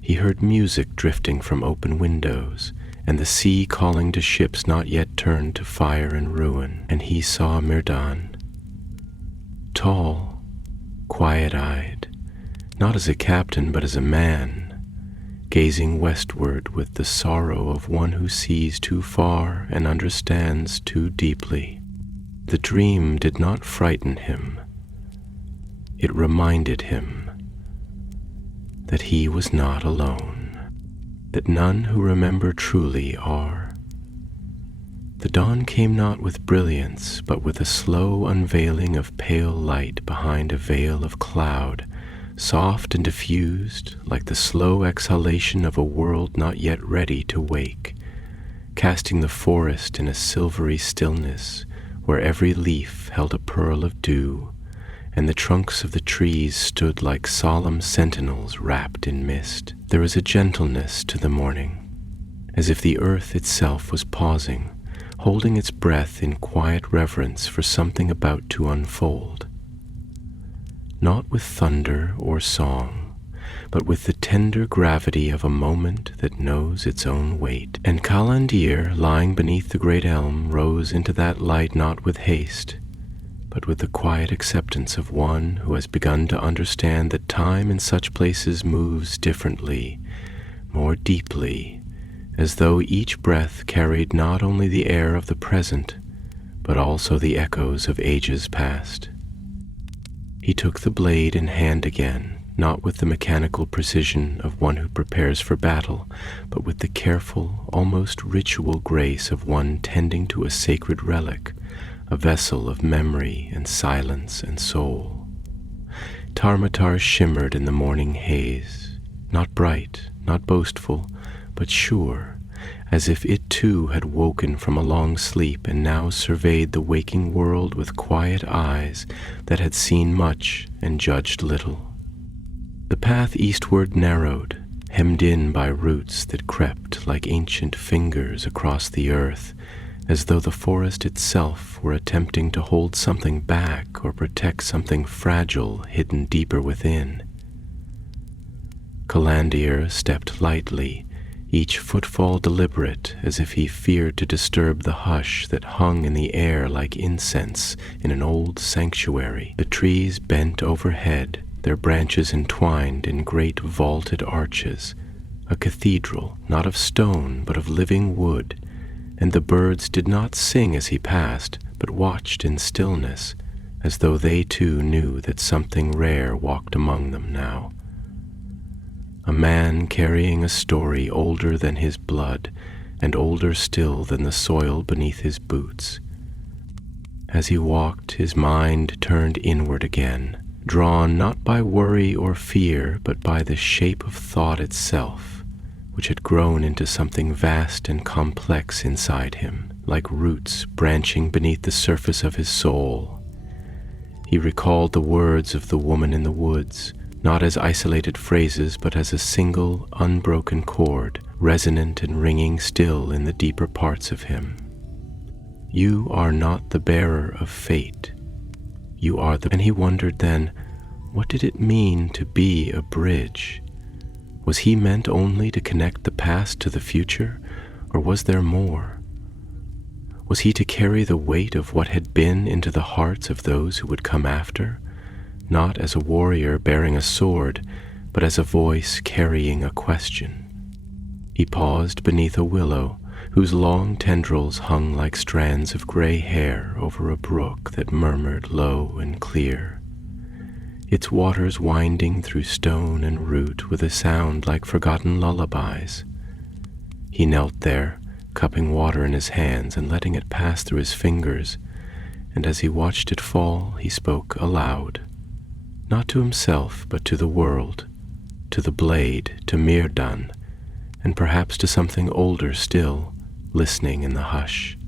He heard music drifting from open windows, and the sea calling to ships not yet turned to fire and ruin. And he saw Myrdan, tall, quiet-eyed, not as a captain but as a man, gazing westward with the sorrow of one who sees too far and understands too deeply. The dream did not frighten him. It reminded him that he was not alone, that none who remember truly are. The dawn came not with brilliance, but with a slow unveiling of pale light behind a veil of cloud, soft and diffused, like the slow exhalation of a world not yet ready to wake, casting the forest in a silvery stillness where every leaf held a pearl of dew, and the trunks of the trees stood like solemn sentinels wrapped in mist. There is a gentleness to the morning, as if the earth itself was pausing, holding its breath in quiet reverence for something about to unfold. Not with thunder or song, but with the tender gravity of a moment that knows its own weight. And Calandir, lying beneath the great elm, rose into that light not with haste, but with the quiet acceptance of one who has begun to understand that time in such places moves differently, more deeply, as though each breath carried not only the air of the present, but also the echoes of ages past. He took the blade in hand again, not with the mechanical precision of one who prepares for battle, but with the careful, almost ritual grace of one tending to a sacred relic, a vessel of memory and silence and soul. Tarmatar shimmered in the morning haze, not bright, not boastful, but sure, as if it too had woken from a long sleep and now surveyed the waking world with quiet eyes that had seen much and judged little. The path eastward narrowed, hemmed in by roots that crept like ancient fingers across the earth, as though the forest itself were attempting to hold something back or protect something fragile hidden deeper within. Calandir stepped lightly, each footfall deliberate, as if he feared to disturb the hush that hung in the air like incense in an old sanctuary. The trees bent overhead, their branches entwined in great vaulted arches, a cathedral not of stone but of living wood, and the birds did not sing as he passed, but watched in stillness, as though they too knew that something rare walked among them now. A man carrying a story older than his blood, and older still than the soil beneath his boots. As he walked, his mind turned inward again, drawn not by worry or fear, but by the shape of thought itself, which had grown into something vast and complex inside him, like roots branching beneath the surface of his soul. He recalled the words of the woman in the woods, not as isolated phrases, but as a single, unbroken chord, resonant and ringing still in the deeper parts of him. You are not the bearer of fate. You are the... And he wondered then, what did it mean to be a bridge? Was he meant only to connect the past to the future, or was there more? Was he to carry the weight of what had been into the hearts of those who would come after, not as a warrior bearing a sword, but as a voice carrying a question? He paused beneath a willow, whose long tendrils hung like strands of gray hair over a brook that murmured low and clear, its waters winding through stone and root with a sound like forgotten lullabies. He knelt there, cupping water in his hands and letting it pass through his fingers, and as he watched it fall, he spoke aloud, not to himself, but to the world, to the blade, to Mirdan, and perhaps to something older still, listening in the hush.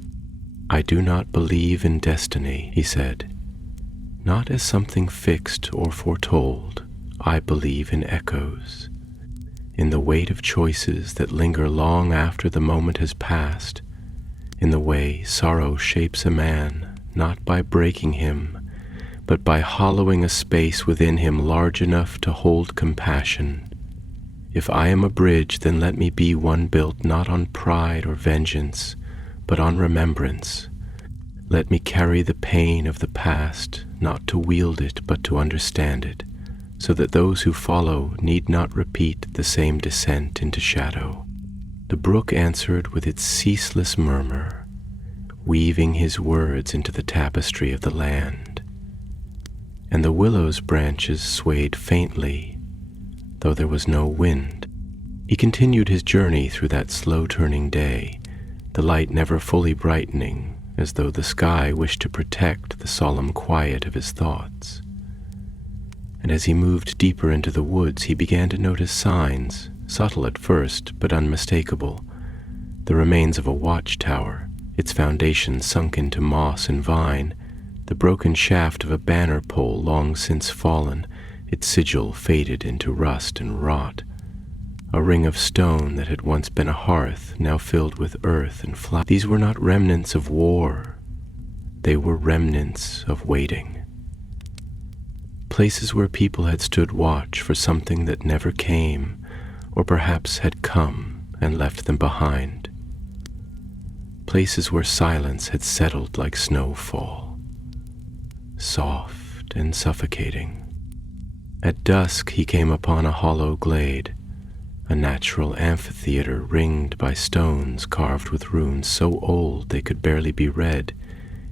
I do not believe in destiny, he said, not as something fixed or foretold. I believe in echoes, in the weight of choices that linger long after the moment has passed, in the way sorrow shapes a man, not by breaking him, but by hollowing a space within him large enough to hold compassion. If I am a bridge, then let me be one built not on pride or vengeance, but on remembrance. Let me carry the pain of the past, not to wield it, but to understand it, so that those who follow need not repeat the same descent into shadow. The brook answered with its ceaseless murmur, weaving his words into the tapestry of the land. And the willow's branches swayed faintly, though there was no wind. He continued his journey through that slow-turning day, the light never fully brightening, as though the sky wished to protect the solemn quiet of his thoughts. And as he moved deeper into the woods, he began to notice signs, subtle at first, but unmistakable, the remains of a watchtower, its foundation sunk into moss and vine, the broken shaft of a banner pole long since fallen, its sigil faded into rust and rot. A ring of stone that had once been a hearth, now filled with earth and flowers. These were not remnants of war. They were remnants of waiting. Places where people had stood watch for something that never came, or perhaps had come and left them behind. Places where silence had settled like snowfall, soft and suffocating. At dusk he came upon a hollow glade, a natural amphitheater ringed by stones carved with runes so old they could barely be read,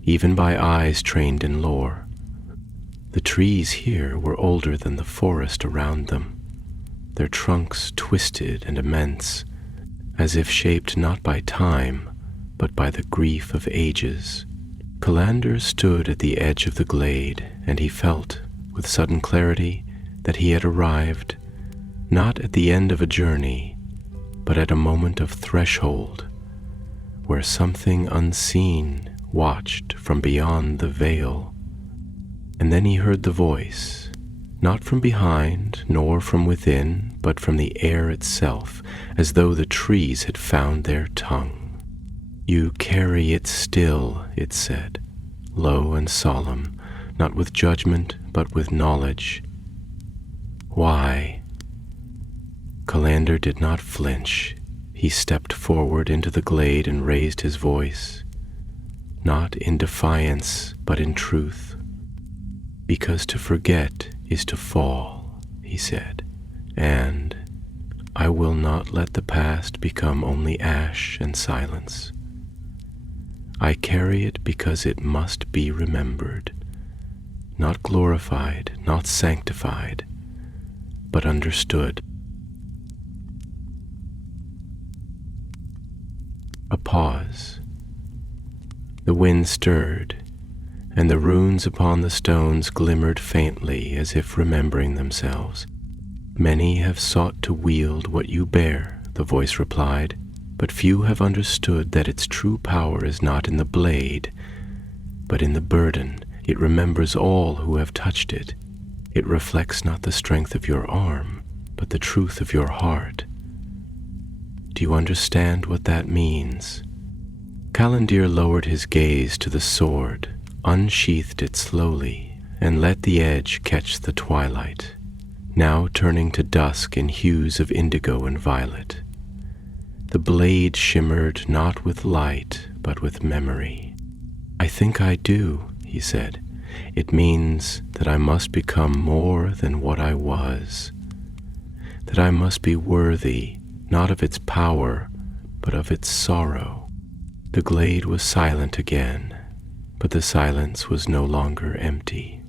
even by eyes trained in lore. The trees here were older than the forest around them, their trunks twisted and immense, as if shaped not by time, but by the grief of ages. Calander stood at the edge of the glade, and he felt, with sudden clarity, that he had arrived, not at the end of a journey, but at a moment of threshold, where something unseen watched from beyond the veil. And then he heard the voice, not from behind nor from within, but from the air itself, as though the trees had found their tongue. "You carry it still," it said, low and solemn, not with judgment, but with knowledge. Why? Calander did not flinch. He stepped forward into the glade and raised his voice, not in defiance, but in truth. "Because to forget is to fall," he said, "and I will not let the past become only ash and silence. I carry it because it must be remembered, not glorified, not sanctified, but understood." A pause. The wind stirred, and the runes upon the stones glimmered faintly as if remembering themselves. "Many have sought to wield what you bear," the voice replied, "but few have understood that its true power is not in the blade, but in the burden. It remembers all who have touched it. It reflects not the strength of your arm, but the truth of your heart. Do you understand what that means?" Calendir lowered his gaze to the sword, unsheathed it slowly, and let the edge catch the twilight, now turning to dusk in hues of indigo and violet. The blade shimmered not with light, but with memory. "I think I do," he said. "It means that I must become more than what I was, that I must be worthy, not of its power, but of its sorrow." The glade was silent again, but the silence was no longer empty.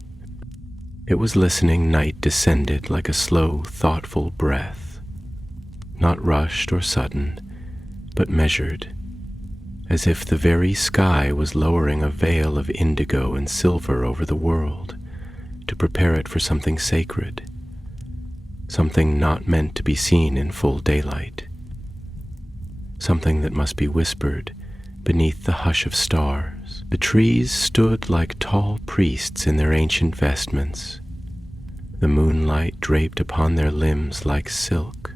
It was listening. Night descended like a slow, thoughtful breath, not rushed or sudden, but measured, as if the very sky was lowering a veil of indigo and silver over the world to prepare it for something sacred, something not meant to be seen in full daylight, something that must be whispered beneath the hush of stars. The trees stood like tall priests in their ancient vestments, the moonlight draped upon their limbs like silk,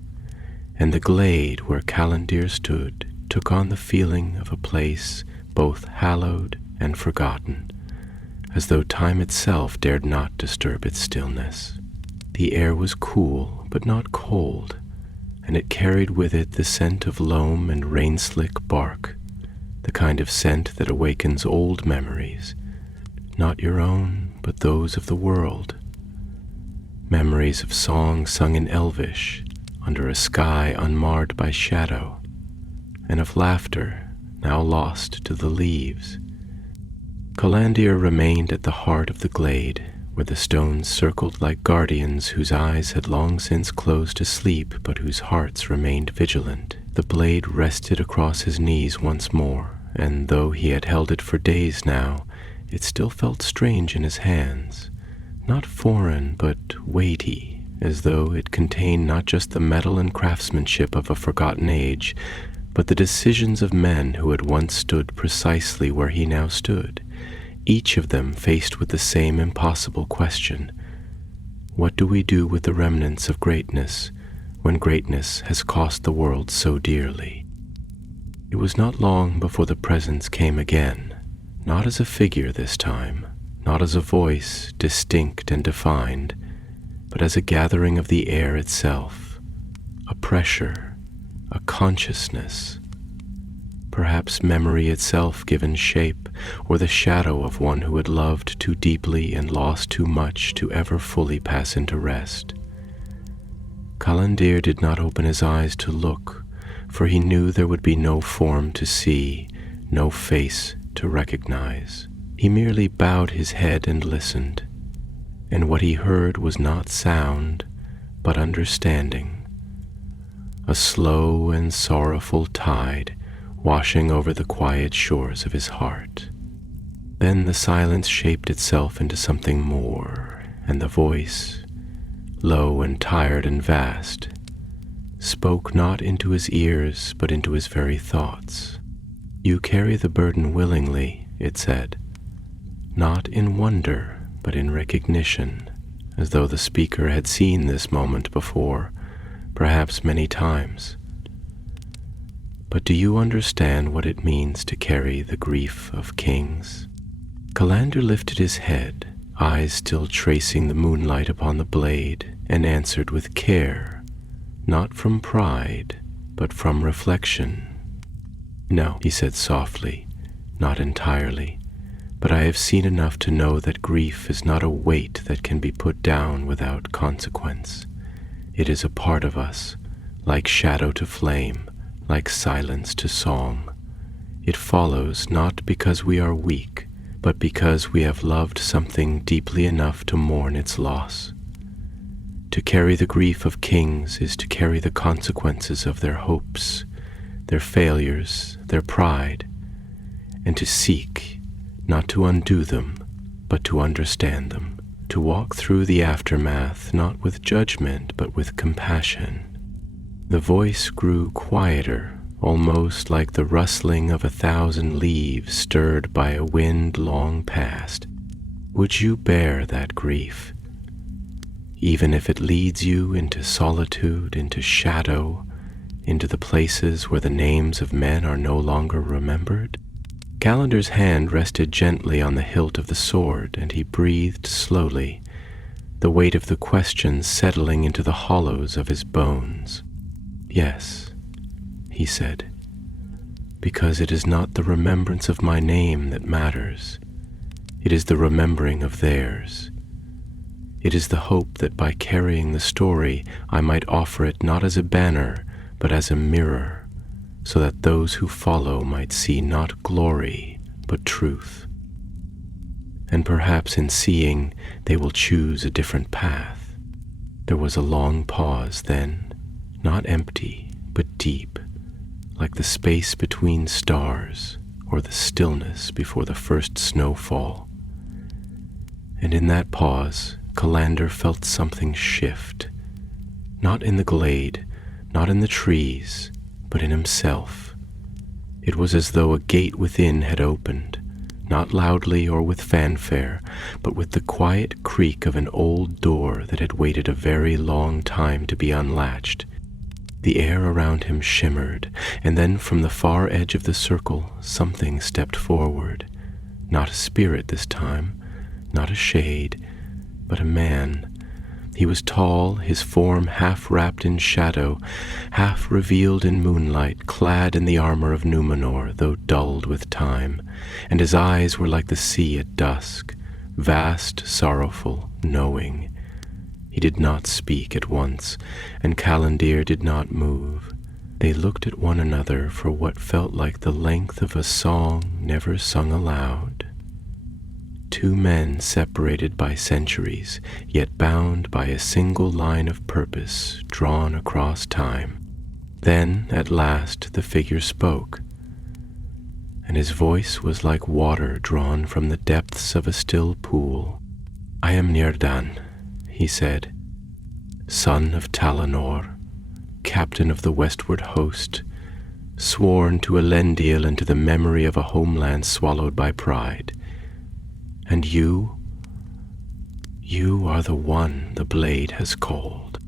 and the glade where Calendir stood took on the feeling of a place both hallowed and forgotten, as though time itself dared not disturb its stillness. The air was cool, but not cold, and it carried with it the scent of loam and rain-slick bark, the kind of scent that awakens old memories, not your own, but those of the world. Memories of songs sung in Elvish, under a sky unmarred by shadow, and of laughter now lost to the leaves. Calendir remained at the heart of the glade, where the stones circled like guardians whose eyes had long since closed to sleep, but whose hearts remained vigilant. The blade rested across his knees once more, and though he had held it for days now, it still felt strange in his hands, not foreign but weighty, as though it contained not just the metal and craftsmanship of a forgotten age, but the decisions of men who had once stood precisely where he now stood, each of them faced with the same impossible question: what do we do with the remnants of greatness when greatness has cost the world so dearly? It was not long before the presence came again, not as a figure this time, not as a voice distinct and defined, but as a gathering of the air itself, a pressure, a consciousness, perhaps memory itself given shape, or the shadow of one who had loved too deeply and lost too much to ever fully pass into rest. Calandir did not open his eyes to look, for he knew there would be no form to see, no face to recognize. He merely bowed his head and listened, and what he heard was not sound, but understanding, a slow and sorrowful tide washing over the quiet shores of his heart. Then the silence shaped itself into something more, and the voice, low and tired and vast, spoke not into his ears, but into his very thoughts. "You carry the burden willingly," it said, not in wonder, but in recognition, as though the speaker had seen this moment before, perhaps many times. "But do you understand what it means to carry the grief of kings?" Calandir lifted his head, eyes still tracing the moonlight upon the blade, and answered with care, not from pride, but from reflection. "No," he said softly, "not entirely, but I have seen enough to know that grief is not a weight that can be put down without consequence. It is a part of us, like shadow to flame, like silence to song. It follows not because we are weak, but because we have loved something deeply enough to mourn its loss. To carry the grief of kings is to carry the consequences of their hopes, their failures, their pride, and to seek, not to undo them, but to understand them, to walk through the aftermath not with judgment, but with compassion." The voice grew quieter, almost like the rustling of 1,000 leaves stirred by a wind long past. "Would you bear that grief, even if it leads you into solitude, into shadow, into the places where the names of men are no longer remembered?" Calandir's hand rested gently on the hilt of the sword, and he breathed slowly, the weight of the question settling into the hollows of his bones. "Yes," he said, "because it is not the remembrance of my name that matters. It is the remembering of theirs. It is the hope that by carrying the story I might offer it not as a banner, but as a mirror, so that those who follow might see not glory, but truth. And perhaps in seeing they will choose a different path." There was a long pause then, not empty, but deep, like the space between stars, or the stillness before the first snowfall. And in that pause, Calandir felt something shift, not in the glade, not in the trees, but in himself. It was as though a gate within had opened, not loudly or with fanfare, but with the quiet creak of an old door that had waited a very long time to be unlatched. The air around him shimmered, and then from the far edge of the circle something stepped forward. Not a spirit this time, not a shade, but a man. He was tall, his form half wrapped in shadow, half revealed in moonlight, clad in the armor of Númenor, though dulled with time, and his eyes were like the sea at dusk, vast, sorrowful, knowing. He did not speak at once, and Calandir did not move. They looked at one another for what felt like the length of a song never sung aloud. Two men separated by centuries, yet bound by a single line of purpose drawn across time. Then, at last, the figure spoke, and his voice was like water drawn from the depths of a still pool. "I am Nirdan," he said, "son of Talanor, captain of the westward host, sworn to Elendil and to the memory of a homeland swallowed by pride. And you are the one the blade has called.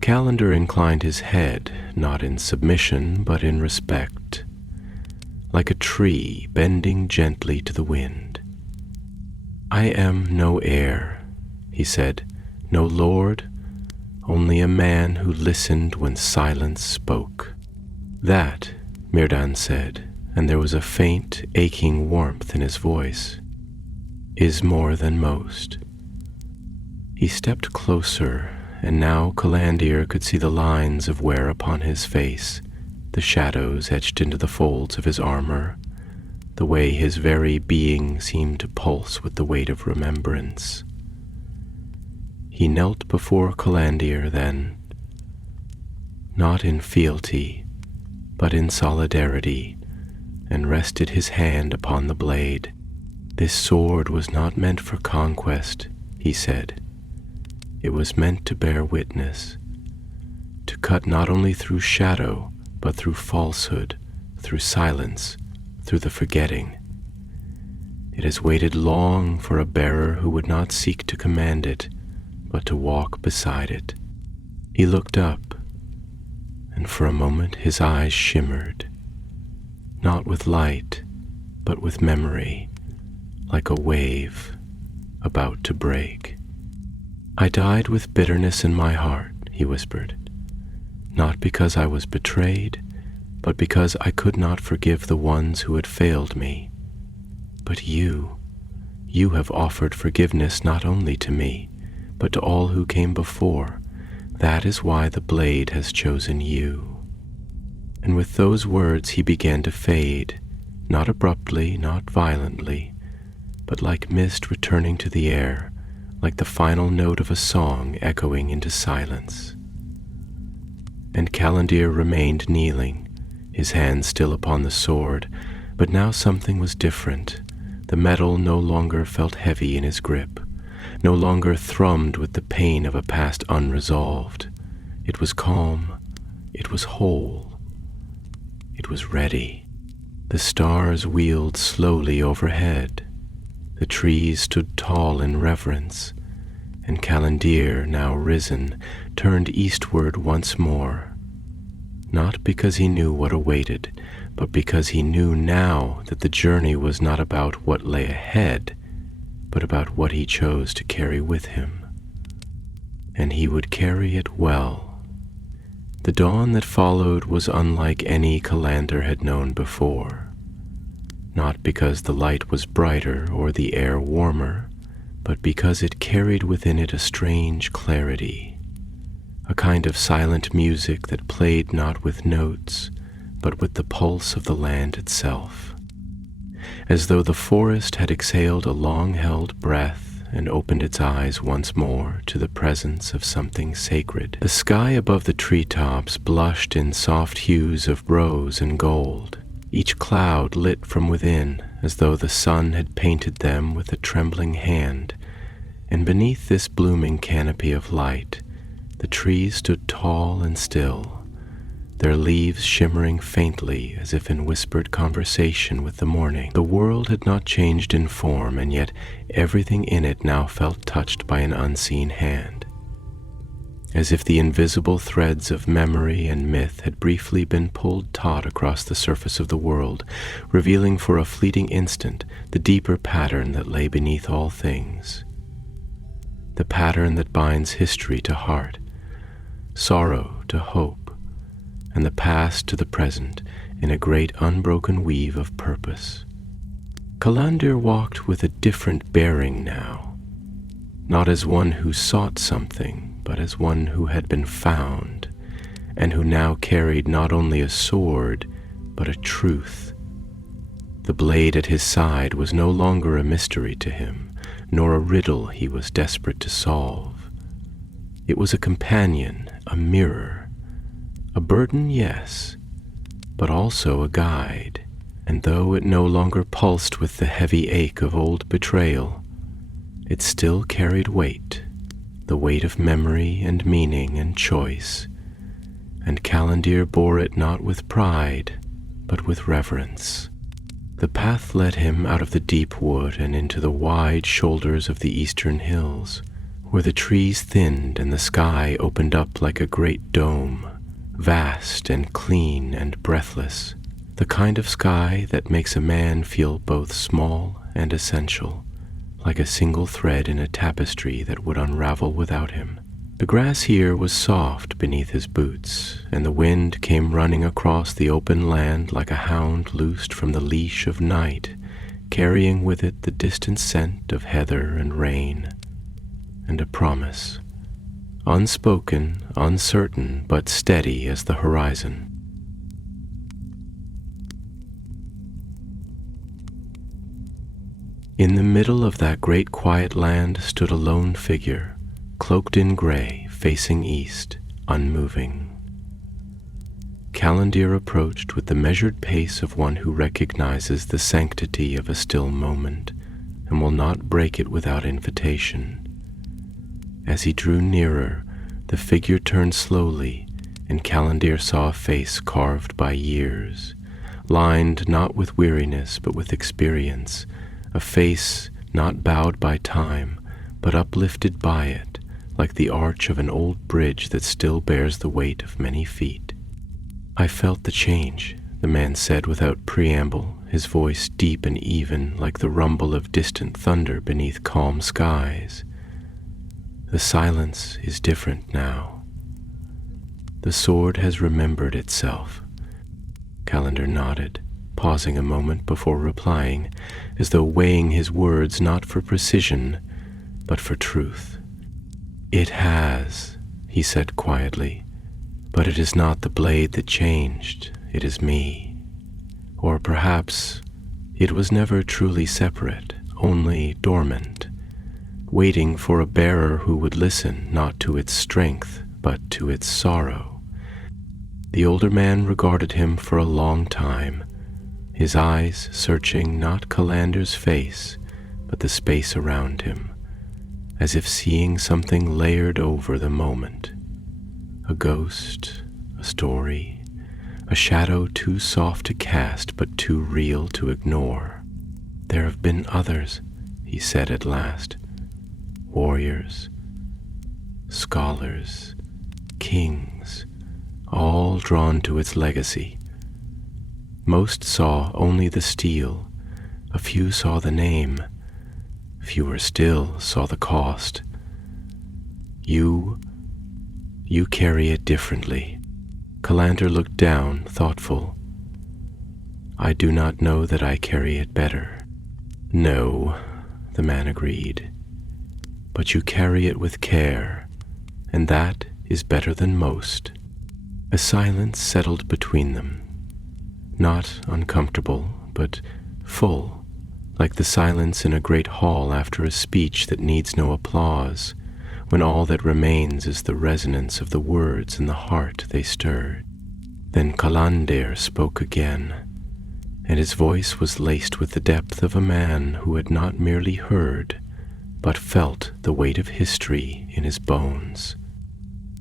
Calendar inclined his head, not in submission, but in respect, like a tree bending gently to the wind. I am no heir, he said, no lord, only a man who listened when silence spoke. That, Mirdan said, and there was a faint, aching warmth in his voice, is more than most. He stepped closer, and now Calandir could see the lines of wear upon his face, the shadows etched into the folds of his armor, the way his very being seemed to pulse with the weight of remembrance. He knelt before Calandir then, not in fealty, but in solidarity, and rested his hand upon the blade. This sword was not meant for conquest, he said. It was meant to bear witness, to cut not only through shadow, but through falsehood, through silence, through the forgetting. It has waited long for a bearer who would not seek to command it, but to walk beside it. He looked up, and for a moment his eyes shimmered, not with light, but with memory, like a wave about to break. I died with bitterness in my heart, he whispered, not because I was betrayed, but because I could not forgive the ones who had failed me. But you have offered forgiveness not only to me, but to all who came before. That is why the blade has chosen you. And with those words he began to fade, not abruptly, not violently, but like mist returning to the air, like the final note of a song echoing into silence. And Calandir remained kneeling, his hand still upon the sword, but now something was different. The metal no longer felt heavy in his grip, no longer thrummed with the pain of a past unresolved. It was calm, it was whole, it was ready. The stars wheeled slowly overhead. The trees stood tall in reverence, and Calandir, now risen, turned eastward once more, not because he knew what awaited, but because he knew now that the journey was not about what lay ahead, but about what he chose to carry with him. And he would carry it well. The dawn that followed was unlike any Calandir had known before. Not because the light was brighter or the air warmer, but because it carried within it a strange clarity, a kind of silent music that played not with notes, but with the pulse of the land itself, as though the forest had exhaled a long-held breath and opened its eyes once more to the presence of something sacred. The sky above the treetops blushed in soft hues of rose and gold, each cloud lit from within as though the sun had painted them with a trembling hand, and beneath this blooming canopy of light, the trees stood tall and still, their leaves shimmering faintly as if in whispered conversation with the morning. The world had not changed in form, and yet everything in it now felt touched by an unseen hand, as if the invisible threads of memory and myth had briefly been pulled taut across the surface of the world, revealing for a fleeting instant the deeper pattern that lay beneath all things, the pattern that binds history to heart, sorrow to hope, and the past to the present in a great unbroken weave of purpose. Calandir walked with a different bearing now, not as one who sought something, but as one who had been found, and who now carried not only a sword, but a truth. The blade at his side was no longer a mystery to him, nor a riddle he was desperate to solve. It was a companion, a mirror, a burden, yes, but also a guide, and though it no longer pulsed with the heavy ache of old betrayal, it still carried weight, the weight of memory and meaning and choice, and Calandir bore it not with pride, but with reverence. The path led him out of the deep wood and into the wide shoulders of the eastern hills, where the trees thinned and the sky opened up like a great dome, vast and clean and breathless, the kind of sky that makes a man feel both small and essential, like a single thread in a tapestry that would unravel without him. The grass here was soft beneath his boots, and the wind came running across the open land like a hound loosed from the leash of night, carrying with it the distant scent of heather and rain, and a promise, unspoken, uncertain, but steady as the horizon. In the middle of that great quiet land stood a lone figure, cloaked in gray, facing east, unmoving. Calendir approached with the measured pace of one who recognizes the sanctity of a still moment and will not break it without invitation. As he drew nearer, the figure turned slowly, and Calendir saw a face carved by years, lined not with weariness but with experience, a face not bowed by time, but uplifted by it, like the arch of an old bridge that still bears the weight of many feet. "I felt the change," the man said without preamble, his voice deep and even like the rumble of distant thunder beneath calm skies. "The silence is different now. The sword has remembered itself." Calendir nodded, pausing a moment before replying, as though weighing his words not for precision, but for truth. "It has," he said quietly, "but it is not the blade that changed, it is me. Or perhaps it was never truly separate, only dormant, waiting for a bearer who would listen not to its strength, but to its sorrow." The older man regarded him for a long time, his eyes searching not Calendir's face, but the space around him, as if seeing something layered over the moment. A ghost, a story, a shadow too soft to cast but too real to ignore. "There have been others," he said at last. "Warriors, scholars, kings, all drawn to its legacy. Most saw only the steel, a few saw the name, fewer still saw the cost. You carry it differently." Calendir looked down, thoughtful. "I do not know that I carry it better." "No," the man agreed, "but you carry it with care, and that is better than most." A silence settled between them, not uncomfortable, but full, like the silence in a great hall after a speech that needs no applause, when all that remains is the resonance of the words in the heart they stirred. Then Calendir spoke again, and his voice was laced with the depth of a man who had not merely heard, but felt the weight of history in his bones.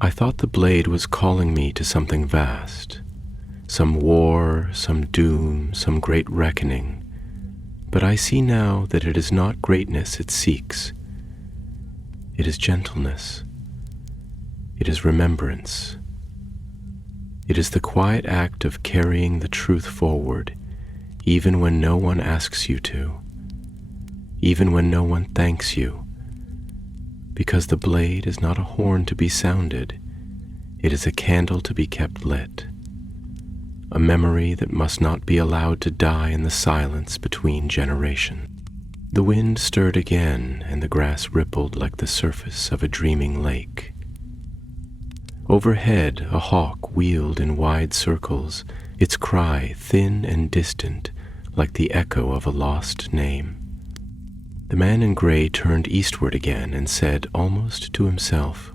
"I thought the blade was calling me to something vast, some war, some doom, some great reckoning. But I see now that it is not greatness it seeks. It is gentleness. It is remembrance. It is the quiet act of carrying the truth forward, even when no one asks you to, even when no one thanks you. Because the blade is not a horn to be sounded, it is a candle to be kept lit, a memory that must not be allowed to die in the silence between generations." The wind stirred again, and the grass rippled like the surface of a dreaming lake. Overhead, a hawk wheeled in wide circles, its cry thin and distant, like the echo of a lost name. The man in gray turned eastward again and said, almost to himself,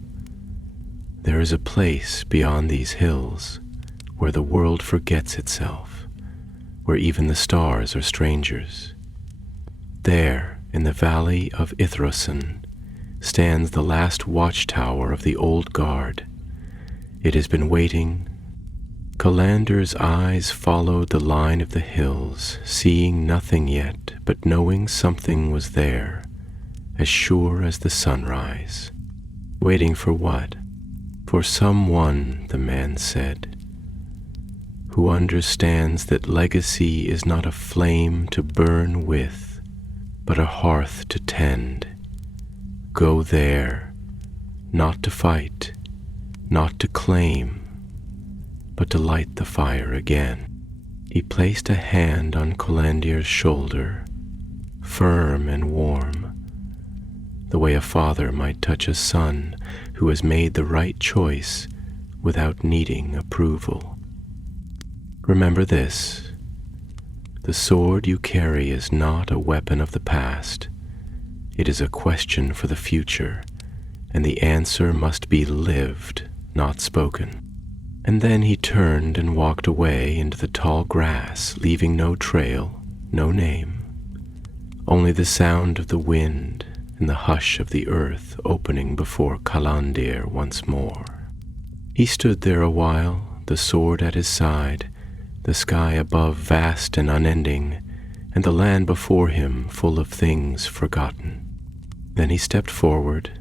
"There is a place beyond these hills where the world forgets itself, where even the stars are strangers. There, in the valley of Ithrosin, stands the last watchtower of the old guard. It has been waiting Calander's eyes followed the line of the hills, seeing nothing yet, but knowing something was there, as sure as the sunrise. Waiting for what? For someone, the man said, who understands that legacy is not a flame to burn with, but a hearth to tend. Go there, not to fight, not to claim, but to light the fire again. He placed a hand on Calander's shoulder, firm and warm, the way a father might touch a son who has made the right choice without needing approval. Remember this: the sword you carry is not a weapon of the past. It is a question for the future, and the answer must be lived, not spoken. And then he turned and walked away into the tall grass, leaving no trail, no name, only the sound of the wind and the hush of the earth opening before Calander once more. He stood there a while, the sword at his side, the sky above vast and unending, and the land before him full of things forgotten. Then he stepped forward,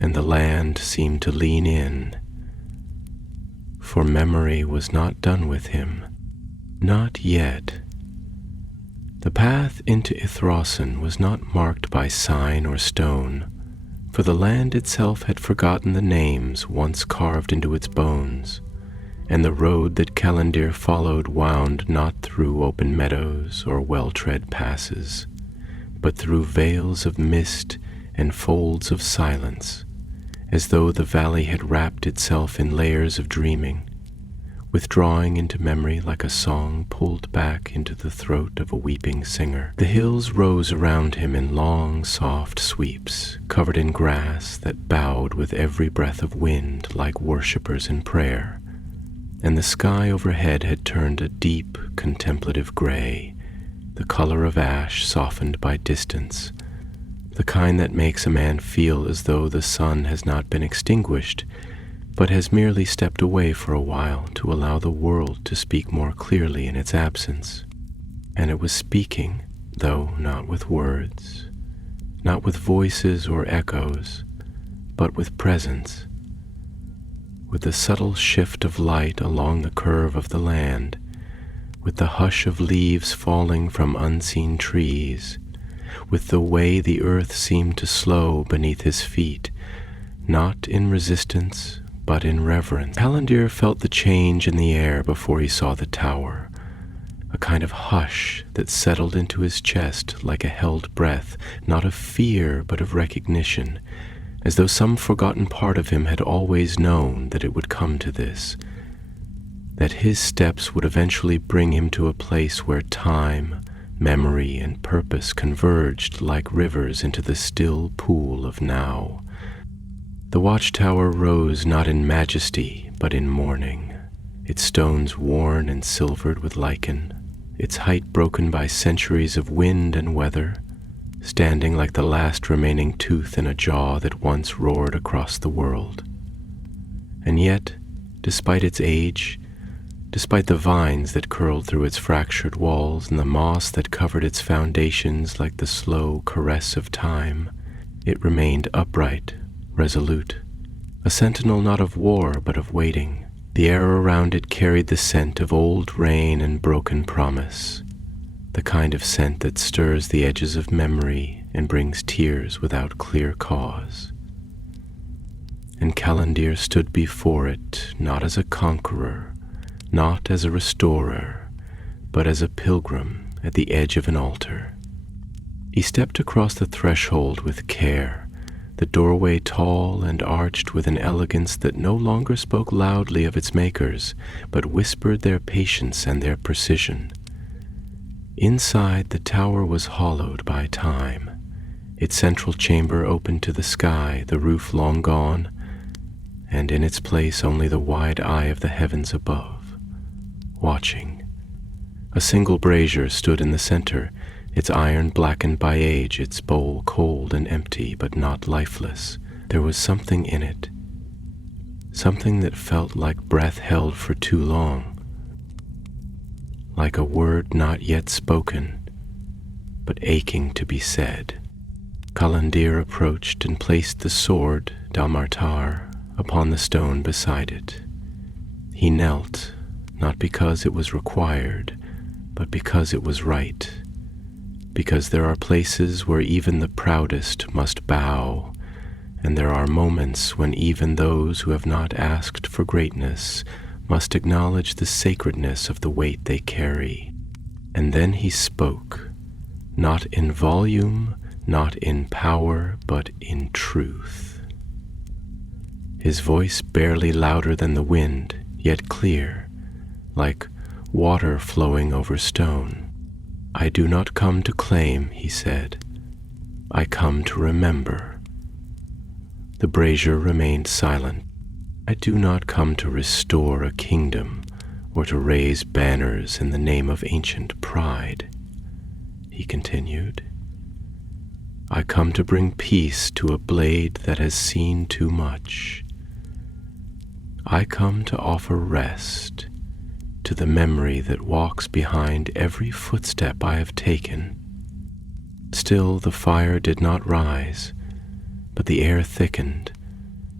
and the land seemed to lean in, for memory was not done with him. Not yet. The path into Ithrosin was not marked by sign or stone, for the land itself had forgotten the names once carved into its bones, and the road that Calander followed wound not through open meadows or well-tread passes, but through veils of mist and folds of silence, as though the valley had wrapped itself in layers of dreaming, withdrawing into memory like a song pulled back into the throat of a weeping singer. The hills rose around him in long, soft sweeps, covered in grass that bowed with every breath of wind like worshippers in prayer, and the sky overhead had turned a deep, contemplative gray, the color of ash softened by distance, the kind that makes a man feel as though the sun has not been extinguished, but has merely stepped away for a while to allow the world to speak more clearly in its absence. And it was speaking, though not with words, not with voices or echoes, but with presence, with the subtle shift of light along the curve of the land, with the hush of leaves falling from unseen trees, with the way the earth seemed to slow beneath his feet, not in resistance, but in reverence. Calander felt the change in the air before he saw the tower, a kind of hush that settled into his chest like a held breath, not of fear but of recognition, as though some forgotten part of him had always known that it would come to this, that his steps would eventually bring him to a place where time, memory, and purpose converged like rivers into the still pool of now. The watchtower rose not in majesty, but in mourning, its stones worn and silvered with lichen, its height broken by centuries of wind and weather, standing like the last remaining tooth in a jaw that once roared across the world. And yet, despite its age, despite the vines that curled through its fractured walls and the moss that covered its foundations like the slow caress of time, it remained upright, resolute, a sentinel not of war but of waiting. The air around it carried the scent of old rain and broken promise, the kind of scent that stirs the edges of memory and brings tears without clear cause. And Calander stood before it not as a conqueror, not as a restorer, but as a pilgrim at the edge of an altar. He stepped across the threshold with care, the doorway tall and arched with an elegance that no longer spoke loudly of its makers, but whispered their patience and their precision. Inside, the tower was hollowed by time, its central chamber open to the sky, the roof long gone, and in its place only the wide eye of the heavens above, watching. A single brazier stood in the center, its iron blackened by age, its bowl cold and empty, but not lifeless. There was something in it, something that felt like breath held for too long, like a word not yet spoken, but aching to be said. Calandir approached and placed the sword, Dalmartar, upon the stone beside it. He knelt, not because it was required, but because it was right, because there are places where even the proudest must bow, and there are moments when even those who have not asked for greatness must acknowledge the sacredness of the weight they carry. And then he spoke, not in volume, not in power, but in truth. His voice barely louder than the wind, yet clear, like water flowing over stone. "I do not come to claim," he said. "I come to remember." The brazier remained silent. "I do not come to restore a kingdom or to raise banners in the name of ancient pride," he continued. "I come to bring peace to a blade that has seen too much. I come to offer rest to the memory that walks behind every footstep I have taken." Still the fire did not rise, but the air thickened,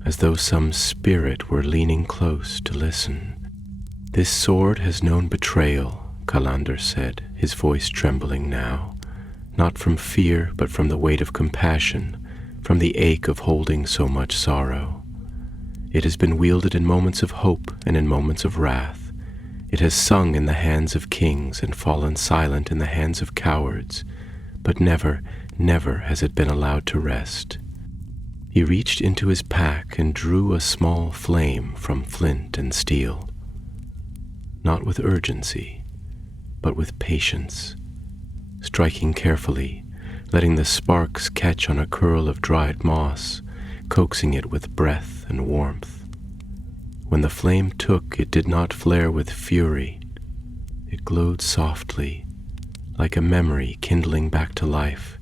as though some spirit were leaning close to listen. "This sword has known betrayal," Calandir said, his voice trembling now, not from fear, but from the weight of compassion, from the ache of holding so much sorrow. "It has been wielded in moments of hope and in moments of wrath. It has sung in the hands of kings and fallen silent in the hands of cowards, but never, never has it been allowed to rest." He reached into his pack and drew a small flame from flint and steel, not with urgency, but with patience, striking carefully, letting the sparks catch on a curl of dried moss, coaxing it with breath and warmth. When the flame took, it did not flare with fury. It glowed softly, like a memory kindling back to life.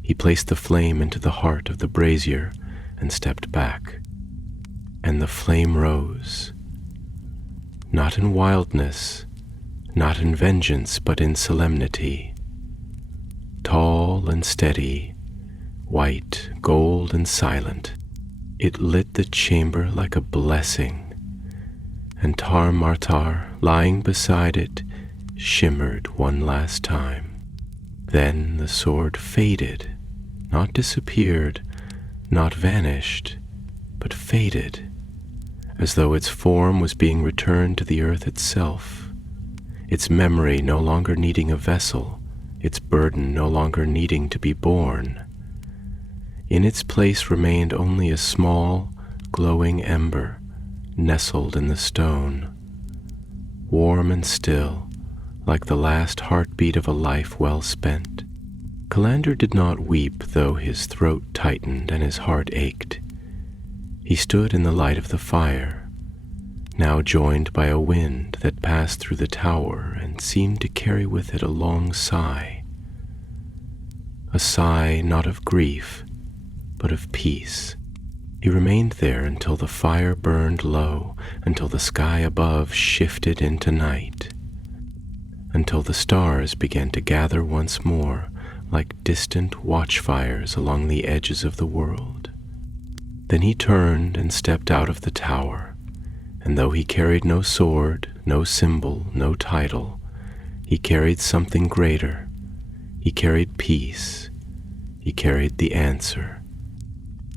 He placed the flame into the heart of the brazier and stepped back. And the flame rose, not in wildness, not in vengeance, but in solemnity. Tall and steady, white, gold, and silent, it lit the chamber like a blessing, and Tar Martar, lying beside it, shimmered one last time. Then the sword faded, not disappeared, not vanished, but faded, as though its form was being returned to the earth itself, its memory no longer needing a vessel, its burden no longer needing to be borne. In its place remained only a small, glowing ember, nestled in the stone, warm and still, like the last heartbeat of a life well spent. Calandir did not weep, though his throat tightened and his heart ached. He stood in the light of the fire, now joined by a wind that passed through the tower and seemed to carry with it a long sigh. A sigh not of grief, but of peace. He remained there until the fire burned low, until the sky above shifted into night, until the stars began to gather once more like distant watchfires along the edges of the world. Then he turned and stepped out of the tower, and though he carried no sword, no symbol, no title, he carried something greater. He carried peace. He carried the answer.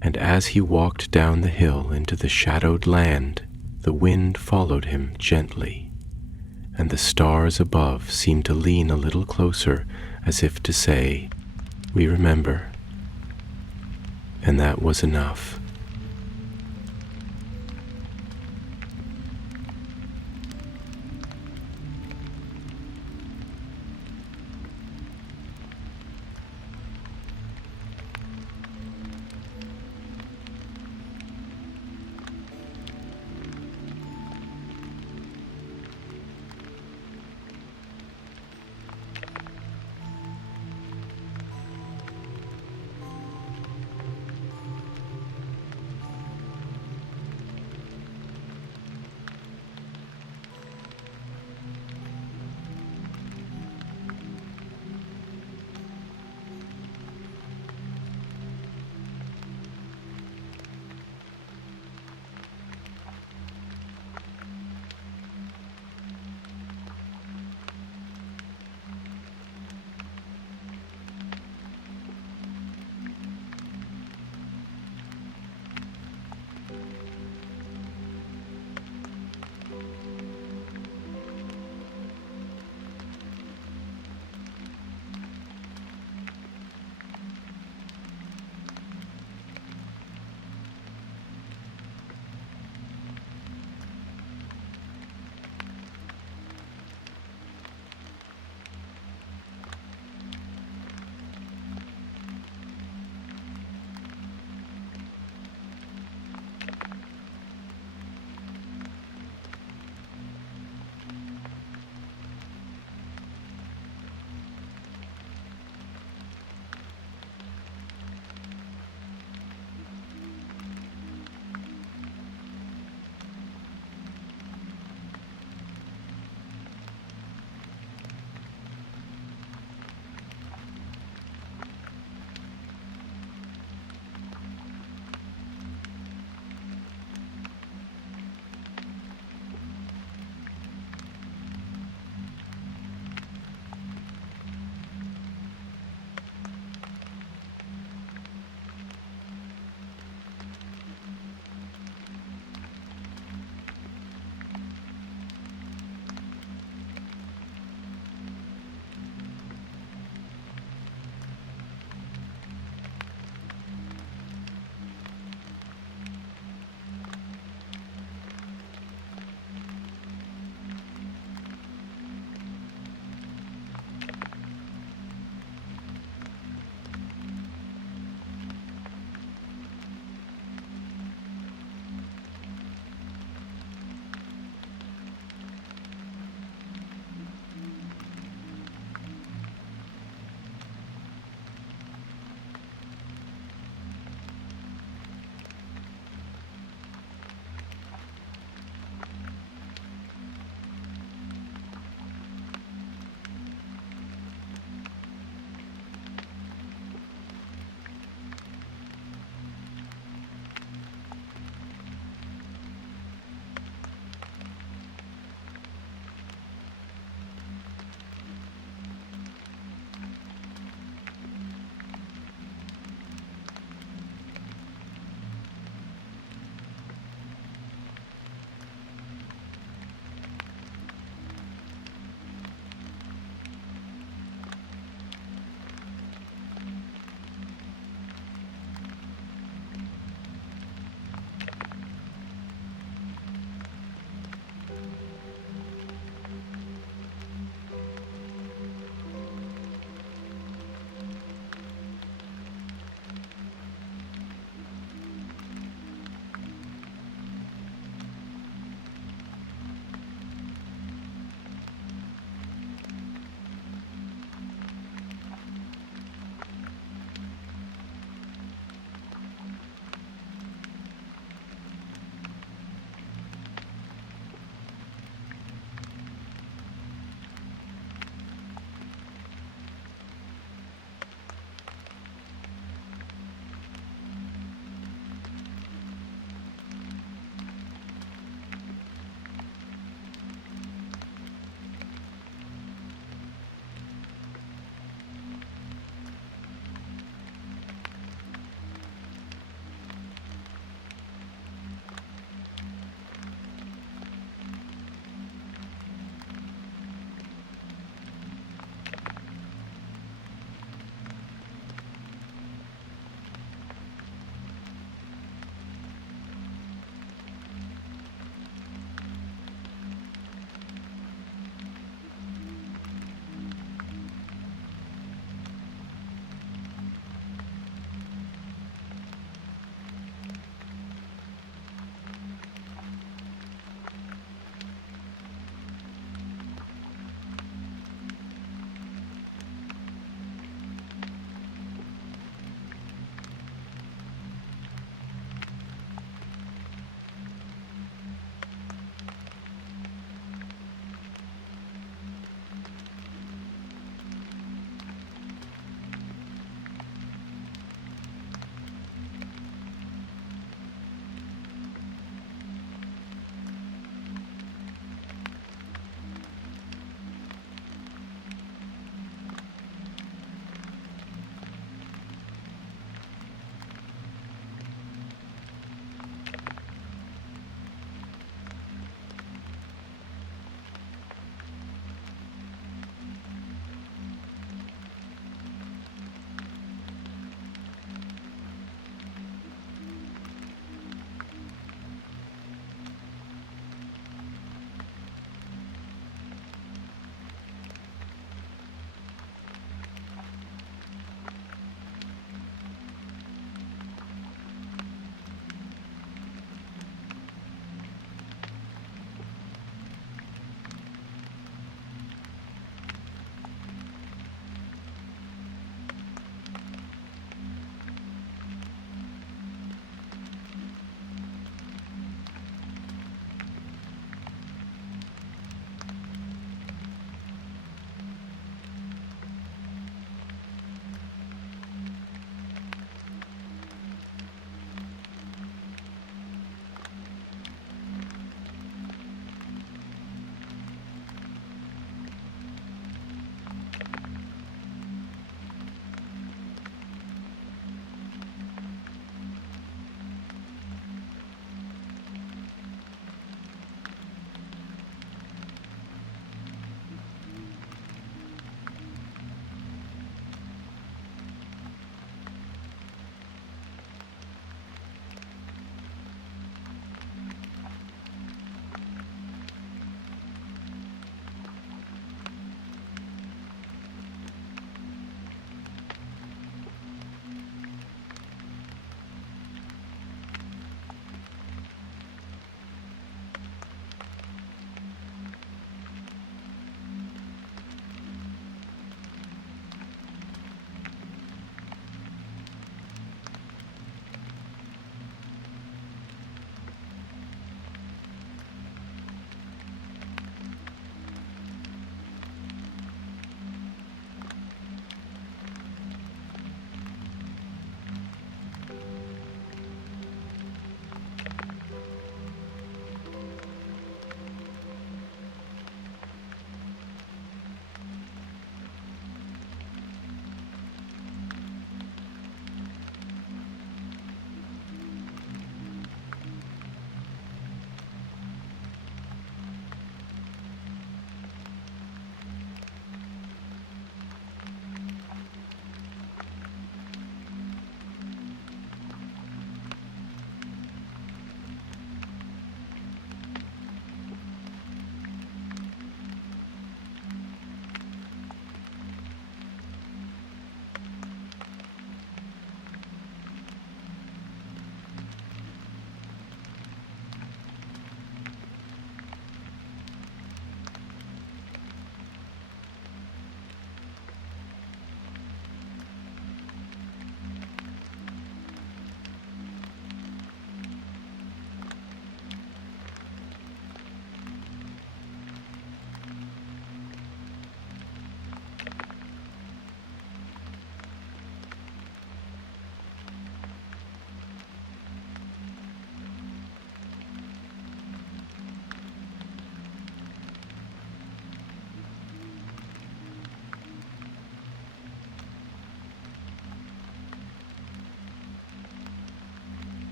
And as he walked down the hill into the shadowed land, the wind followed him gently, and the stars above seemed to lean a little closer, as if to say, "We remember." And that was enough.